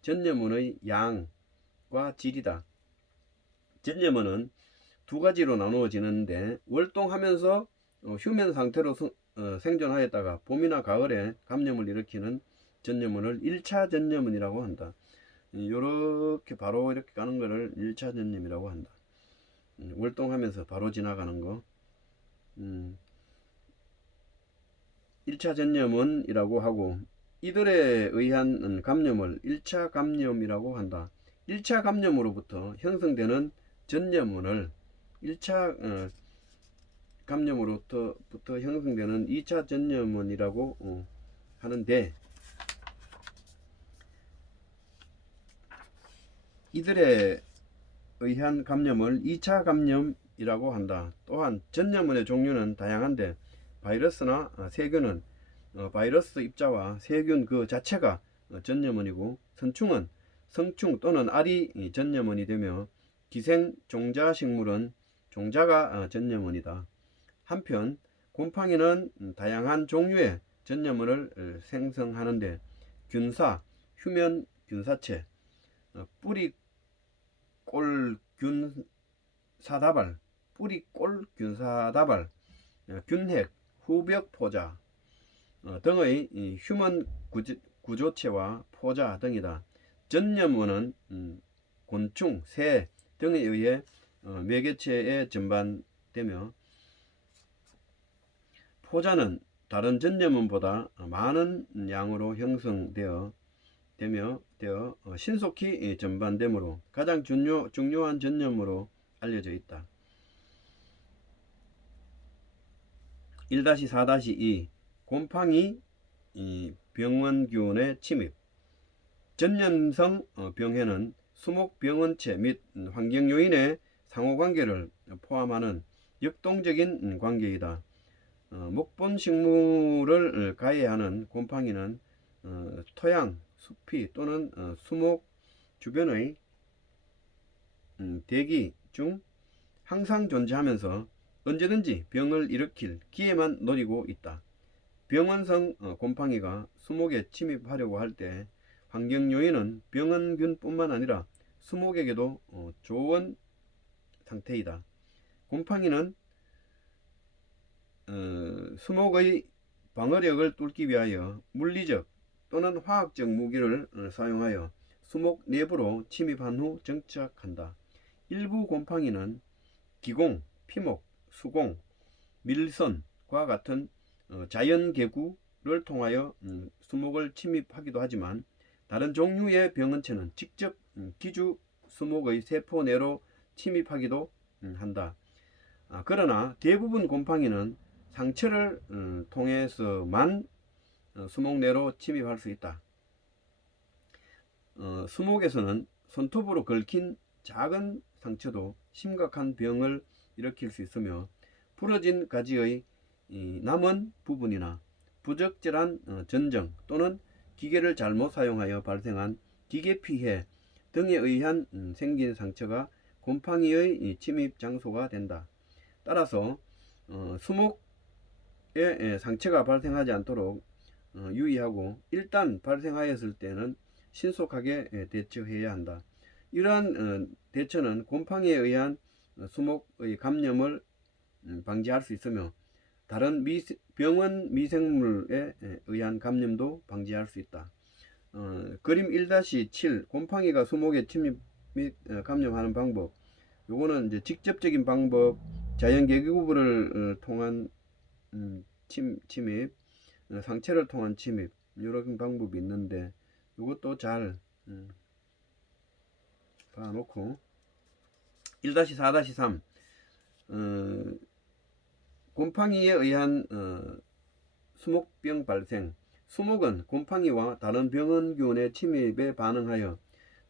전염원의 양과 질이다. 전염원은 두 가지로 나누어지는데 월동하면서 휴면 상태로 생존하였다가 봄이나 가을에 감염을 일으키는 전염원을 1차 전염원이라고 한다. 요렇게 바로 이렇게 가는 거를 1차 전염이라고 한다. 월동하면서 바로 지나가는 거 1차 전염원이라고 하고 이들에 의한 감염을 1차 감염이라고 한다. 1차 감염으로부터 형성되는 전염원을 1차 감염으로부터 형성되는 2차 전염원이라고 하는데 이들에 의한 감염을 2차 감염이라고 한다. 또한 전염원의 종류는 다양한데 바이러스나 세균은 바이러스 입자와 세균 그 자체가 전염원이고 선충은 성충 또는 알이 전염원이 되며 기생 종자식물은 종자가 전염원이다. 한편 곰팡이는 다양한 종류의 전염원을 생성하는데 균사, 휴면 균사체, 뿌리꼴 균사다발, 균핵, 후벽 포자 등의 휴먼 구조체와 포자 등이다. 전염원은 곤충, 새 등에 의해 매개체에 전반되며 포자는 다른 전염원보다 많은 양으로 형성되어 신속히 전반되므로 가장 중요한 전염으로 알려져 있다. 1-4-2 곰팡이 병원균의 침입 전염성 병해는 수목병원체 및 환경요인의 상호관계를 포함하는 역동적인 관계이다. 목본 식물을 가해하는 곰팡이는 토양, 숲이 또는 수목 주변의 대기 중 항상 존재하면서 언제든지 병을 일으킬 기회만 노리고 있다. 병원성 곰팡이가 수목에 침입하려고 할 때 환경 요인은 병원균뿐만 아니라 수목에게도 좋은 상태이다. 곰팡이는 수목의 방어력을 뚫기 위하여 물리적 또는 화학적 무기를 사용하여 수목 내부로 침입한 후 정착한다. 일부 곰팡이는 기공, 피목, 수공, 밀선과 같은 자연개구를 통하여 수목을 침입하기도 하지만 다른 종류의 병원체는 직접 기주 수목의 세포 내로 침입하기도 한다. 그러나 대부분 곰팡이는 상처를 통해서만 수목 내로 침입할 수 있다. 수목에서는 손톱으로 긁힌 작은 상처도 심각한 병을 일으킬 수 있으며 부러진 가지의 남은 부분이나 부적절한 전정 또는 기계를 잘못 사용하여 발생한 기계 피해 등에 의한 생긴 상처가 곰팡이의 침입 장소가 된다. 따라서 수목에 상처가 발생하지 않도록 유의하고 일단 발생하였을 때는 신속하게 대처해야 한다. 이러한 대처는 곰팡이에 의한 수목의 감염을 방지할 수 있으며 다른 병원 미생물에 의한 감염도 방지할 수 있다. 그림 1-7 곰팡이가 수목에 침입 및 감염하는 방법. 요거는 이제 직접적인 방법, 자연개구부를 통한 침입, 상체를 통한 침입 이런 방법이 있는데 이것도 잘 봐놓고 1-4-3 곰팡이에 의한 수목병 발생. 수목은 곰팡이와 다른 병원균의 침입에 반응하여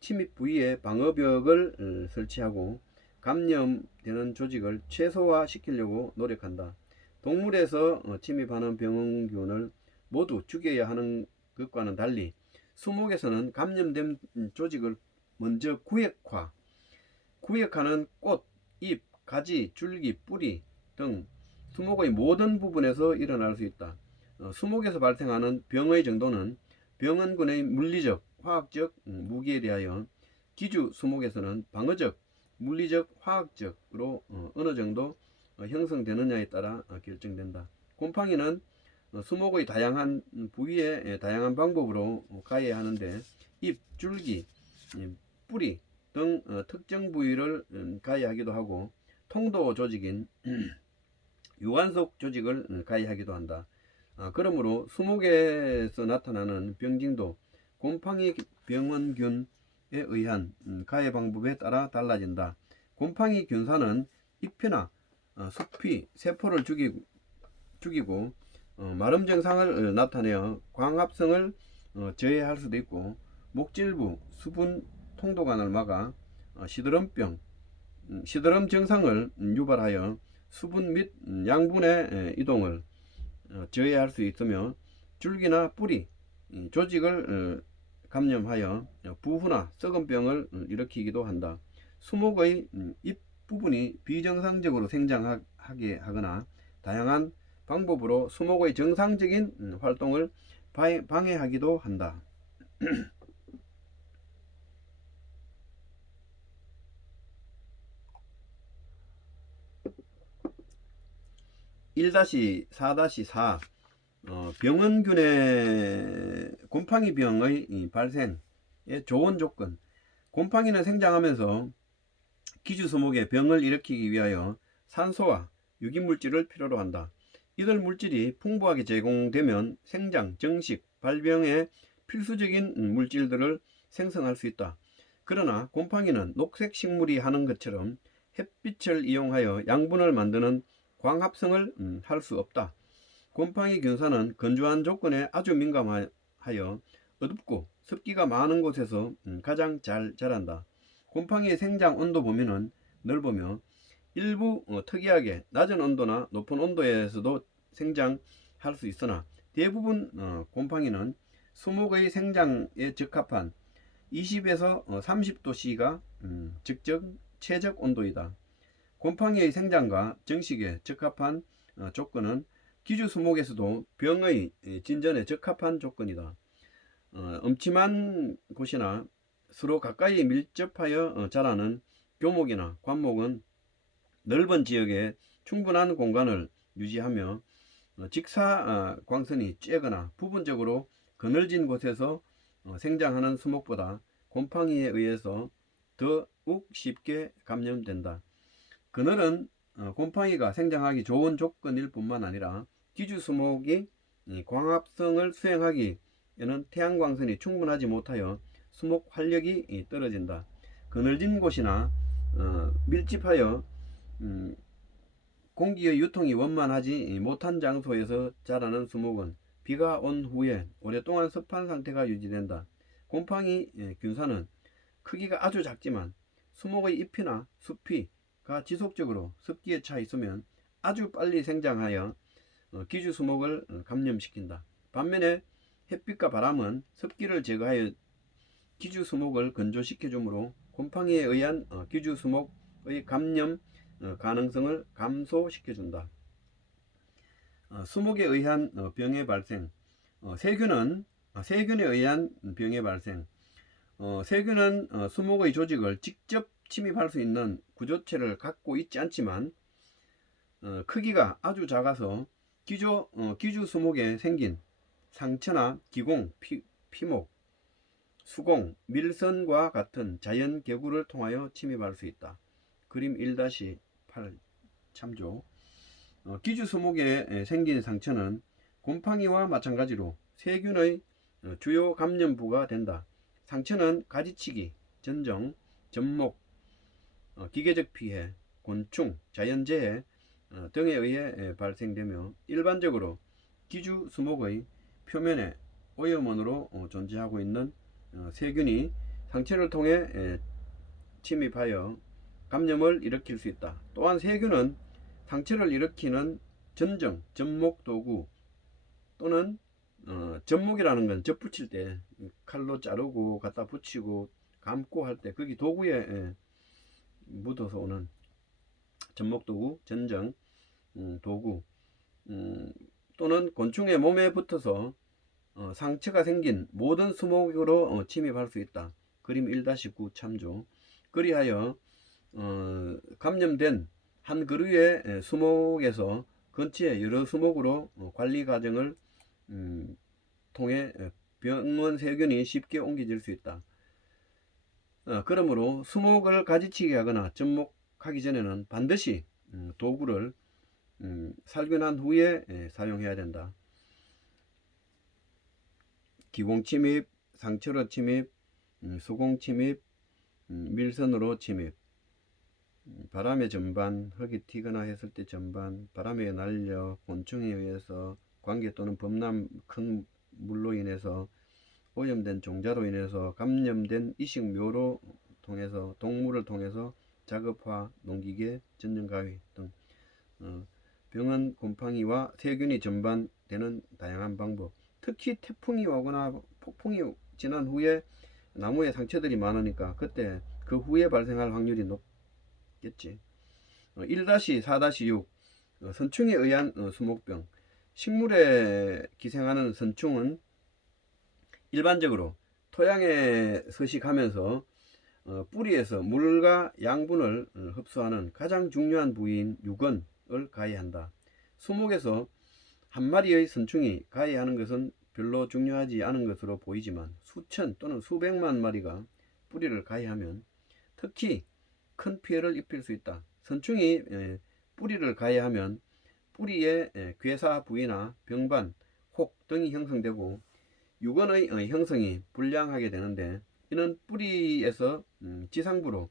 침입 부위에 방어벽을 설치하고 감염되는 조직을 최소화시키려고 노력한다. 동물에서 침입하는 병원균을 모두 죽여야 하는 것과는 달리 수목에서는 감염된 조직을 먼저 구획하는 꽃, 잎, 가지, 줄기, 뿌리 등 수목의 모든 부분에서 일어날 수 있다. 수목에서 발생하는 병의 정도는 병원군의 물리적, 화학적 무기에 대하여 기주 수목에서는 방어적, 물리적, 화학적으로 어느 정도 형성되느냐에 따라 결정된다. 곰팡이는 수목의 다양한 부위에 다양한 방법으로 가해야 하는데 잎, 줄기, 뿌리 등 특정 부위를 가해하기도 하고 통도 조직인 유관속 조직을 가해하기도 한다. 그러므로 수목에서 나타나는 병징도 곰팡이 병원균에 의한 가해 방법에 따라 달라진다. 곰팡이 균사는 잎이나 숲이 세포를 죽이고 마름 증상을 나타내어 광합성을 저해할 수도 있고 목질부 수분 통도관을 막아 시드럼 증상을 유발하여 수분 및 양분의 이동을 저해할 수 있으며 줄기나 뿌리 조직을 감염하여 부후나 썩은 병을 일으키기도 한다. 수목의 잎 부분이 비정상적으로 생장하게 하거나 다양한 방법으로 수목의 정상적인 활동을 방해하기도 한다. 1-4-4 병원균의 곰팡이병의 발생의 좋은 조건. 곰팡이는 생장하면서 기주수목에 병을 일으키기 위하여 산소와 유기물질을 필요로 한다. 이들 물질이 풍부하게 제공되면 생장, 정식, 발병에 필수적인 물질들을 생성할 수 있다. 그러나 곰팡이는 녹색 식물이 하는 것처럼 햇빛을 이용하여 양분을 만드는 광합성을 할 수 없다. 곰팡이 균사는 건조한 조건에 아주 민감하여 어둡고 습기가 많은 곳에서 가장 잘 자란다. 곰팡이의 생장 온도 범위는 넓으며 일부 특이하게 낮은 온도나 높은 온도에서도 생장할 수 있으나 대부분 곰팡이는 수목의 생장에 적합한 20에서 30도씨가 최적 온도이다. 곰팡이의 생장과 정식에 적합한 조건은 기주수목에서도 병의 진전에 적합한 조건이다. 음침한 곳이나 서로 가까이 밀접하여 자라는 교목이나 관목은 넓은 지역에 충분한 공간을 유지하며 직사 광선이 쬐거나 부분적으로 그늘진 곳에서 생장하는 수목보다 곰팡이에 의해서 더욱 쉽게 감염된다. 그늘은 곰팡이가 생장하기 좋은 조건일 뿐만 아니라 기주수목이 광합성을 수행하기에는 태양광선이 충분하지 못하여 수목 활력이 떨어진다. 그늘진 곳이나 밀집하여 공기의 유통이 원만하지 못한 장소에서 자라는 수목은 비가 온 후에 오랫동안 습한 상태가 유지된다. 곰팡이 균사는 크기가 아주 작지만 수목의 잎이나 숲이가 지속적으로 습기에 차 있으면 아주 빨리 생장하여 기주수목을 감염시킨다. 반면에 햇빛과 바람은 습기를 제거하여 기주수목을 건조시켜 주므로 곰팡이에 의한 기주수목의 감염 가능성을 감소시켜준다. 수목에 의한 병의 발생. 세균에 의한 병의 발생. 세균은 수목의 조직을 직접 침입할 수 있는 구조체를 갖고 있지 않지만 크기가 아주 작아서 기주수목에 생긴 상처나 기공, 피목, 수공, 밀선과 같은 자연 개구를 통하여 침입할 수 있다. 그림 1-8 참조. 기주수목에 생긴 상처는 곰팡이와 마찬가지로 세균의 주요 감염부가 된다. 상처는 가지치기, 전정, 접목, 기계적 피해, 곤충, 자연재해 등에 의해 발생되며 일반적으로 기주수목의 표면에 오염원으로 존재하고 있는 세균이 상처를 통해 침입하여 감염을 일으킬 수 있다. 또한 세균은 상처를 일으키는 전정, 접목 도구 또는 접목이라는 건 접붙일 때 칼로 자르고 갖다 붙이고 감고 할 때 거기 도구에 묻어서 오는 접목 도구, 전정 도구 또는 곤충의 몸에 붙어서 상처가 생긴 모든 수목으로 침입할 수 있다. 그림 1-9 참조. 그리하여 감염된 한 그루의 수목에서 근처의 여러 수목으로 관리 과정을 통해 병원 세균이 쉽게 옮겨질 수 있다. 그러므로 수목을 가지치기 하거나 접목하기 전에는 반드시 도구를 살균한 후에 사용해야 된다. 기공 침입, 상처로 침입, 수공 침입, 밀선으로 침입, 바람의 전반, 흙이 튀거나 했을 때 전반, 바람에 날려 곤충에 의해서 관계 또는 범람 큰 물로 인해서 오염된 종자로 인해서 감염된 이식묘로 통해서 동물을 통해서 자급화, 농기계, 전정가위 등 병은 곰팡이와 세균이 전반되는 다양한 방법. 특히 태풍이 오거나 폭풍이 지난 후에 나무에 상처들이 많으니까 그때 그 후에 발생할 확률이 높겠지. 1-4-6 선충에 의한 수목병. 식물에 기생하는 선충은 일반적으로 토양에 서식하면서 뿌리에서 물과 양분을 흡수하는 가장 중요한 부위인 유근을 가해한다. 수목에서 한 마리의 선충이 가해하는 것은 별로 중요하지 않은 것으로 보이지만 수천 또는 수백만 마리가 뿌리를 가해하면 특히 큰 피해를 입힐 수 있다. 선충이 뿌리를 가해하면 뿌리에 괴사 부위나 병반, 혹 등이 형성되고 유근의 형성이 불량하게 되는데 이는 뿌리에서 지상부로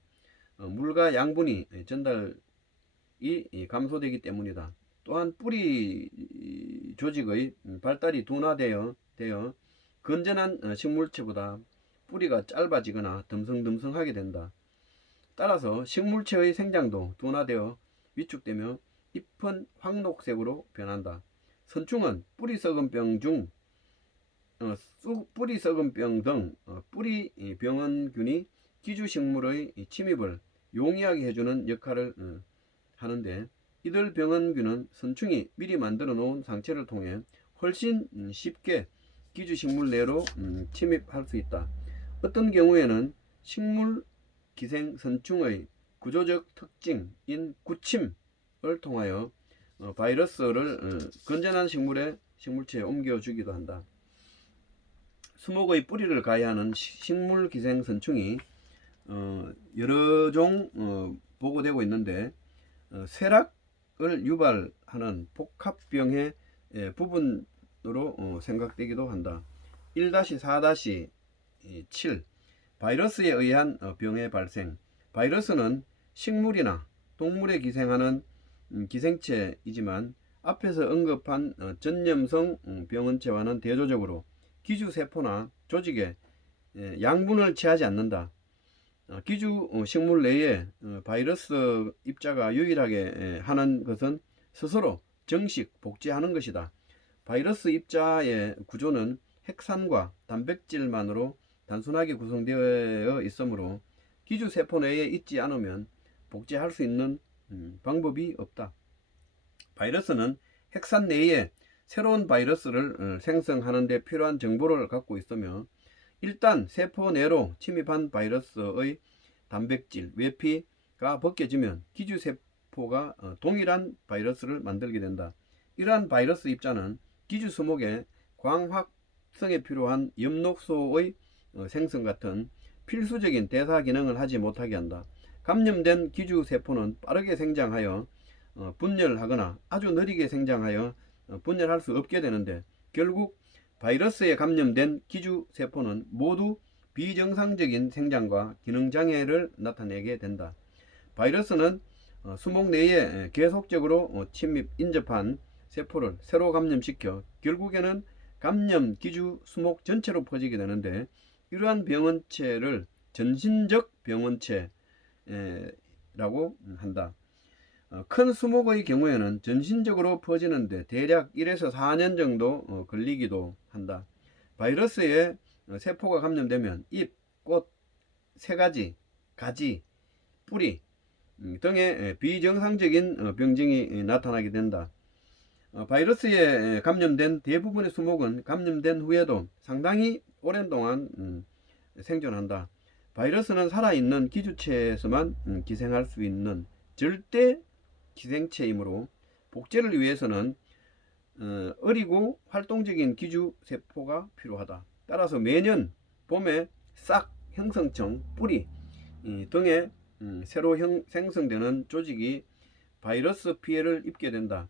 물과 양분이 전달이 감소되기 때문이다. 또한 뿌리 조직의 발달이 둔화되어 건전한 식물체보다 뿌리가 짧아지거나 듬성듬성하게 된다. 따라서 식물체의 생장도 둔화되어 위축되며 잎은 황록색으로 변한다. 선충은 뿌리 썩은 병 등 뿌리 병원균이 기주식물의 침입을 용이하게 해주는 역할을 하는데 이들 병원균은 선충이 미리 만들어 놓은 상처를 통해 훨씬 쉽게 기주식물 내로 침입할 수 있다. 어떤 경우에는 식물 기생 선충의 구조적 특징인 구침을 통하여 바이러스를 건전한 식물체에 옮겨주기도 한다. 수목의 뿌리를 가해하는 식물기생선충이 여러 종 보고되고 있는데 쇠락을 유발하는 복합병의 부분으로 생각되기도 한다. 1-4-7 바이러스에 의한 병의 발생. 바이러스는 식물이나 동물에 기생하는 기생체이지만 앞에서 언급한 전염성 병원체와는 대조적으로 기주세포나 조직에 양분을 취하지 않는다. 기주 식물 내에 바이러스 입자가 유일하게 하는 것은 스스로 정식 복제하는 것이다. 바이러스 입자의 구조는 핵산과 단백질만으로 단순하게 구성되어 있으므로 기주세포 내에 있지 않으면 복제할 수 있는 방법이 없다. 바이러스는 핵산 내에 새로운 바이러스를 생성하는 데 필요한 정보를 갖고 있으며 일단 세포 내로 침입한 바이러스의 단백질, 외피가 벗겨지면 기주세포가 동일한 바이러스를 만들게 된다. 이러한 바이러스 입자는 기주수목의 광합성에 필요한 엽록소의 생성 같은 필수적인 대사 기능을 하지 못하게 한다. 감염된 기주세포는 빠르게 생장하여 분열하거나 아주 느리게 생장하여 분열할 수 없게 되는데 결국 바이러스에 감염된 기주세포는 모두 비정상적인 생장과 기능장애를 나타내게 된다. 바이러스는 수목 내에 계속적으로 인접한 세포를 새로 감염시켜 결국에는 감염 기주 수목 전체로 퍼지게 되는데 이러한 병원체를 전신적 병원체라고 한다. 큰 수목의 경우에는 전신적으로 퍼지는데 대략 1에서 4년 정도 걸리기도 한다. 바이러스에 세포가 감염되면 잎, 꽃, 새가지, 가지, 뿌리 등의 비정상적인 병증이 나타나게 된다. 바이러스에 감염된 대부분의 수목은 감염된 후에도 상당히 오랜 동안 생존한다. 바이러스는 살아있는 기주체에서만 기생할 수 있는 절대 기생체이므로 복제를 위해서는 어리고 활동적인 기주세포가 필요하다. 따라서 매년 봄에 싹, 형성청, 뿌리 등의 새로 생성되는 조직이 바이러스 피해를 입게 된다.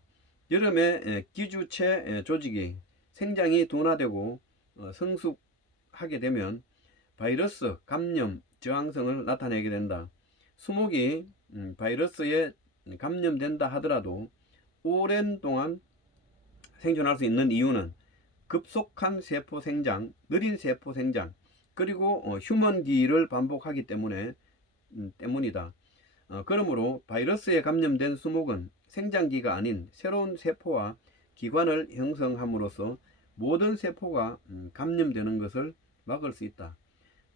여름에 기주체 조직이 생장이 둔화되고 성숙하게 되면 바이러스 감염 저항성을 나타내게 된다. 수목이 바이러스에 감염된다 하더라도 오랜 동안 생존할 수 있는 이유는 급속한 세포 생장, 느린 세포 생장, 그리고 휴먼기를 반복하기 때문이다. 그러므로 바이러스에 감염된 수목은 생장기가 아닌 새로운 세포와 기관을 형성함으로써 모든 세포가 감염되는 것을 막을 수 있다.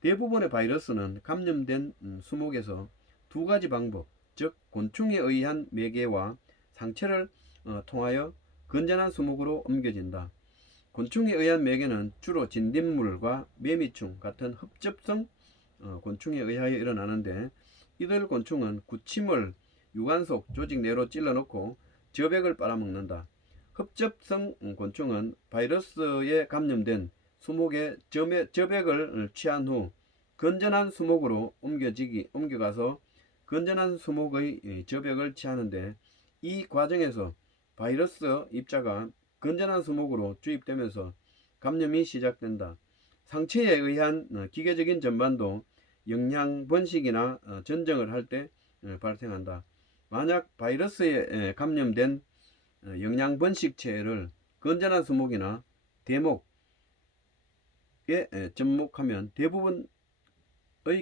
대부분의 바이러스는 감염된 수목에서 두 가지 방법, 즉 곤충에 의한 매개와 상체를 통하여 건전한 수목으로 옮겨진다. 곤충에 의한 매개는 주로 진딧물과 매미충 같은 흡접성 곤충에 의하여 일어나는데 이들 곤충은 구침을 유관 속 조직 내로 찔러넣고 저백을 빨아먹는다. 흡접성 곤충은 바이러스에 감염된 수목의 저백을 취한 후 건전한 수목으로 옮겨가서 건전한 수목의 저백을 취하는데 이 과정에서 바이러스 입자가 건전한 수목으로 주입되면서 감염이 시작된다. 상체에 의한 기계적인 전반도 영양 번식이나 전정을 할 때 발생한다. 만약 바이러스에 감염된 영양 번식체를 건전한 수목이나 대목에 접목하면 대부분의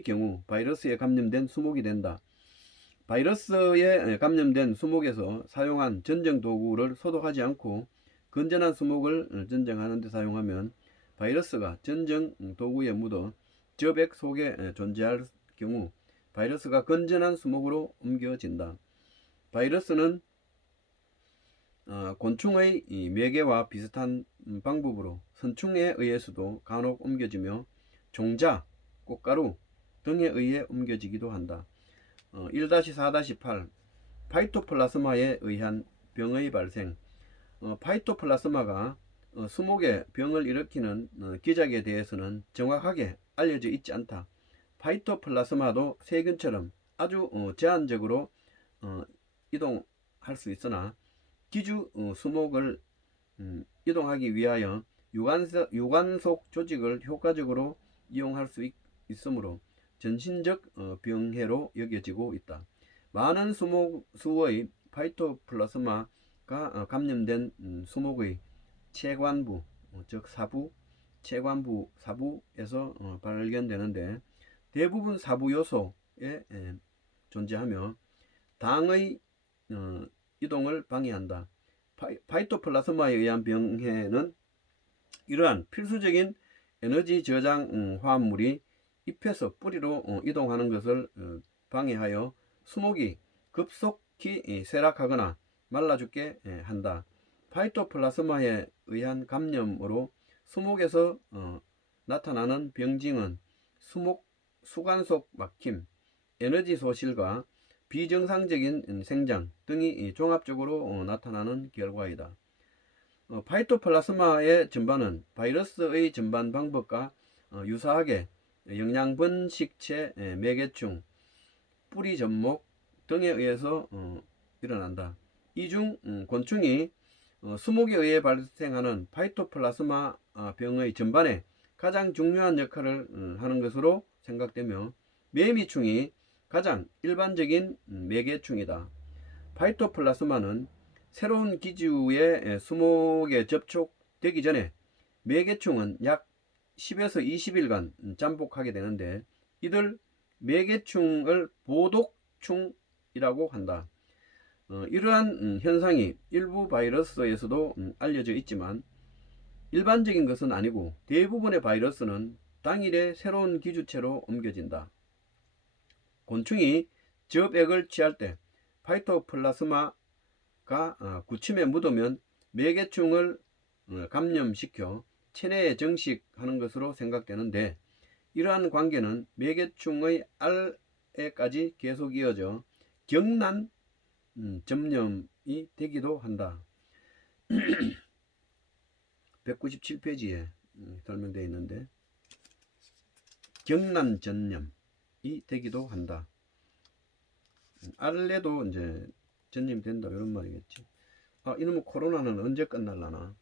경우 바이러스에 감염된 수목이 된다. 바이러스에 감염된 수목에서 사용한 전정 도구를 소독하지 않고 건전한 수목을 전정하는 데 사용하면 바이러스가 전정 도구에 묻어 저백 속에 존재할 경우 바이러스가 건전한 수목으로 옮겨진다. 바이러스는 곤충의 매개와 비슷한 방법으로 선충에 의해서도 간혹 옮겨지며 종자, 꽃가루 등에 의해 옮겨지기도 한다. 1-4-8 파이토플라스마에 의한 병의 발생. 파이토플라스마가 수목에 병을 일으키는 기작에 대해서는 정확하게 알려져 있지 않다. 파이토플라스마도 세균처럼 아주 제한적으로 이동할 수 있으나 기주 수목을 이동하기 위하여 유관 속 조직을 효과적으로 이용할 수 있으므로 전신적 병해로 여겨지고 있다. 많은 수의 파이토플라스마가 감염된 수목의 체관부, 즉 사부, 체관부, 사부에서 발견되는데 대부분 사부 요소에 존재하며 당의 이동을 방해한다. 파이토플라스마에 의한 병해는 이러한 필수적인 에너지 저장 화합물이 잎에서 뿌리로 이동하는 것을 방해하여 수목이 급속히 쇠락하거나 말라 죽게 한다. 파이토플라스마에 의한 감염으로 수목에서 나타나는 병징은 수관 속 막힘, 에너지 소실과 비정상적인 생장 등이 종합적으로 나타나는 결과이다. 파이토플라스마의 전반은 바이러스의 전반 방법과 유사하게 영양 번식체, 매개충, 뿌리 접목 등에 의해서 일어난다. 이 중 곤충이 수목에 의해 발생하는 파이토플라스마 병의 전반에 가장 중요한 역할을 하는 것으로 생각되며 매미충이 가장 일반적인 매개충이다. 파이토플라스마는 새로운 기주의 수목에 접촉되기 전에 매개충은 약 10에서 20일간 잠복하게 되는데 이들 매개충을 보독충이라고 한다. 이러한 현상이 일부 바이러스에서도 알려져 있지만 일반적인 것은 아니고 대부분의 바이러스는 당일에 새로운 기주체로 옮겨진다. 곤충이 접액을 취할 때 파이토플라스마가 구침에 묻으면 매개충을 감염시켜 체내에 정식하는 것으로 생각되는데 이러한 관계는 매개충의 알에까지 계속 이어져 경란 전염이 되기도 한다. 197페이지에 설명되어 있는데 경란 전염이 되기도 한다. 알레도 이제 전염이 된다 이런 말이겠지. 이놈의 코로나는 언제 끝날라나?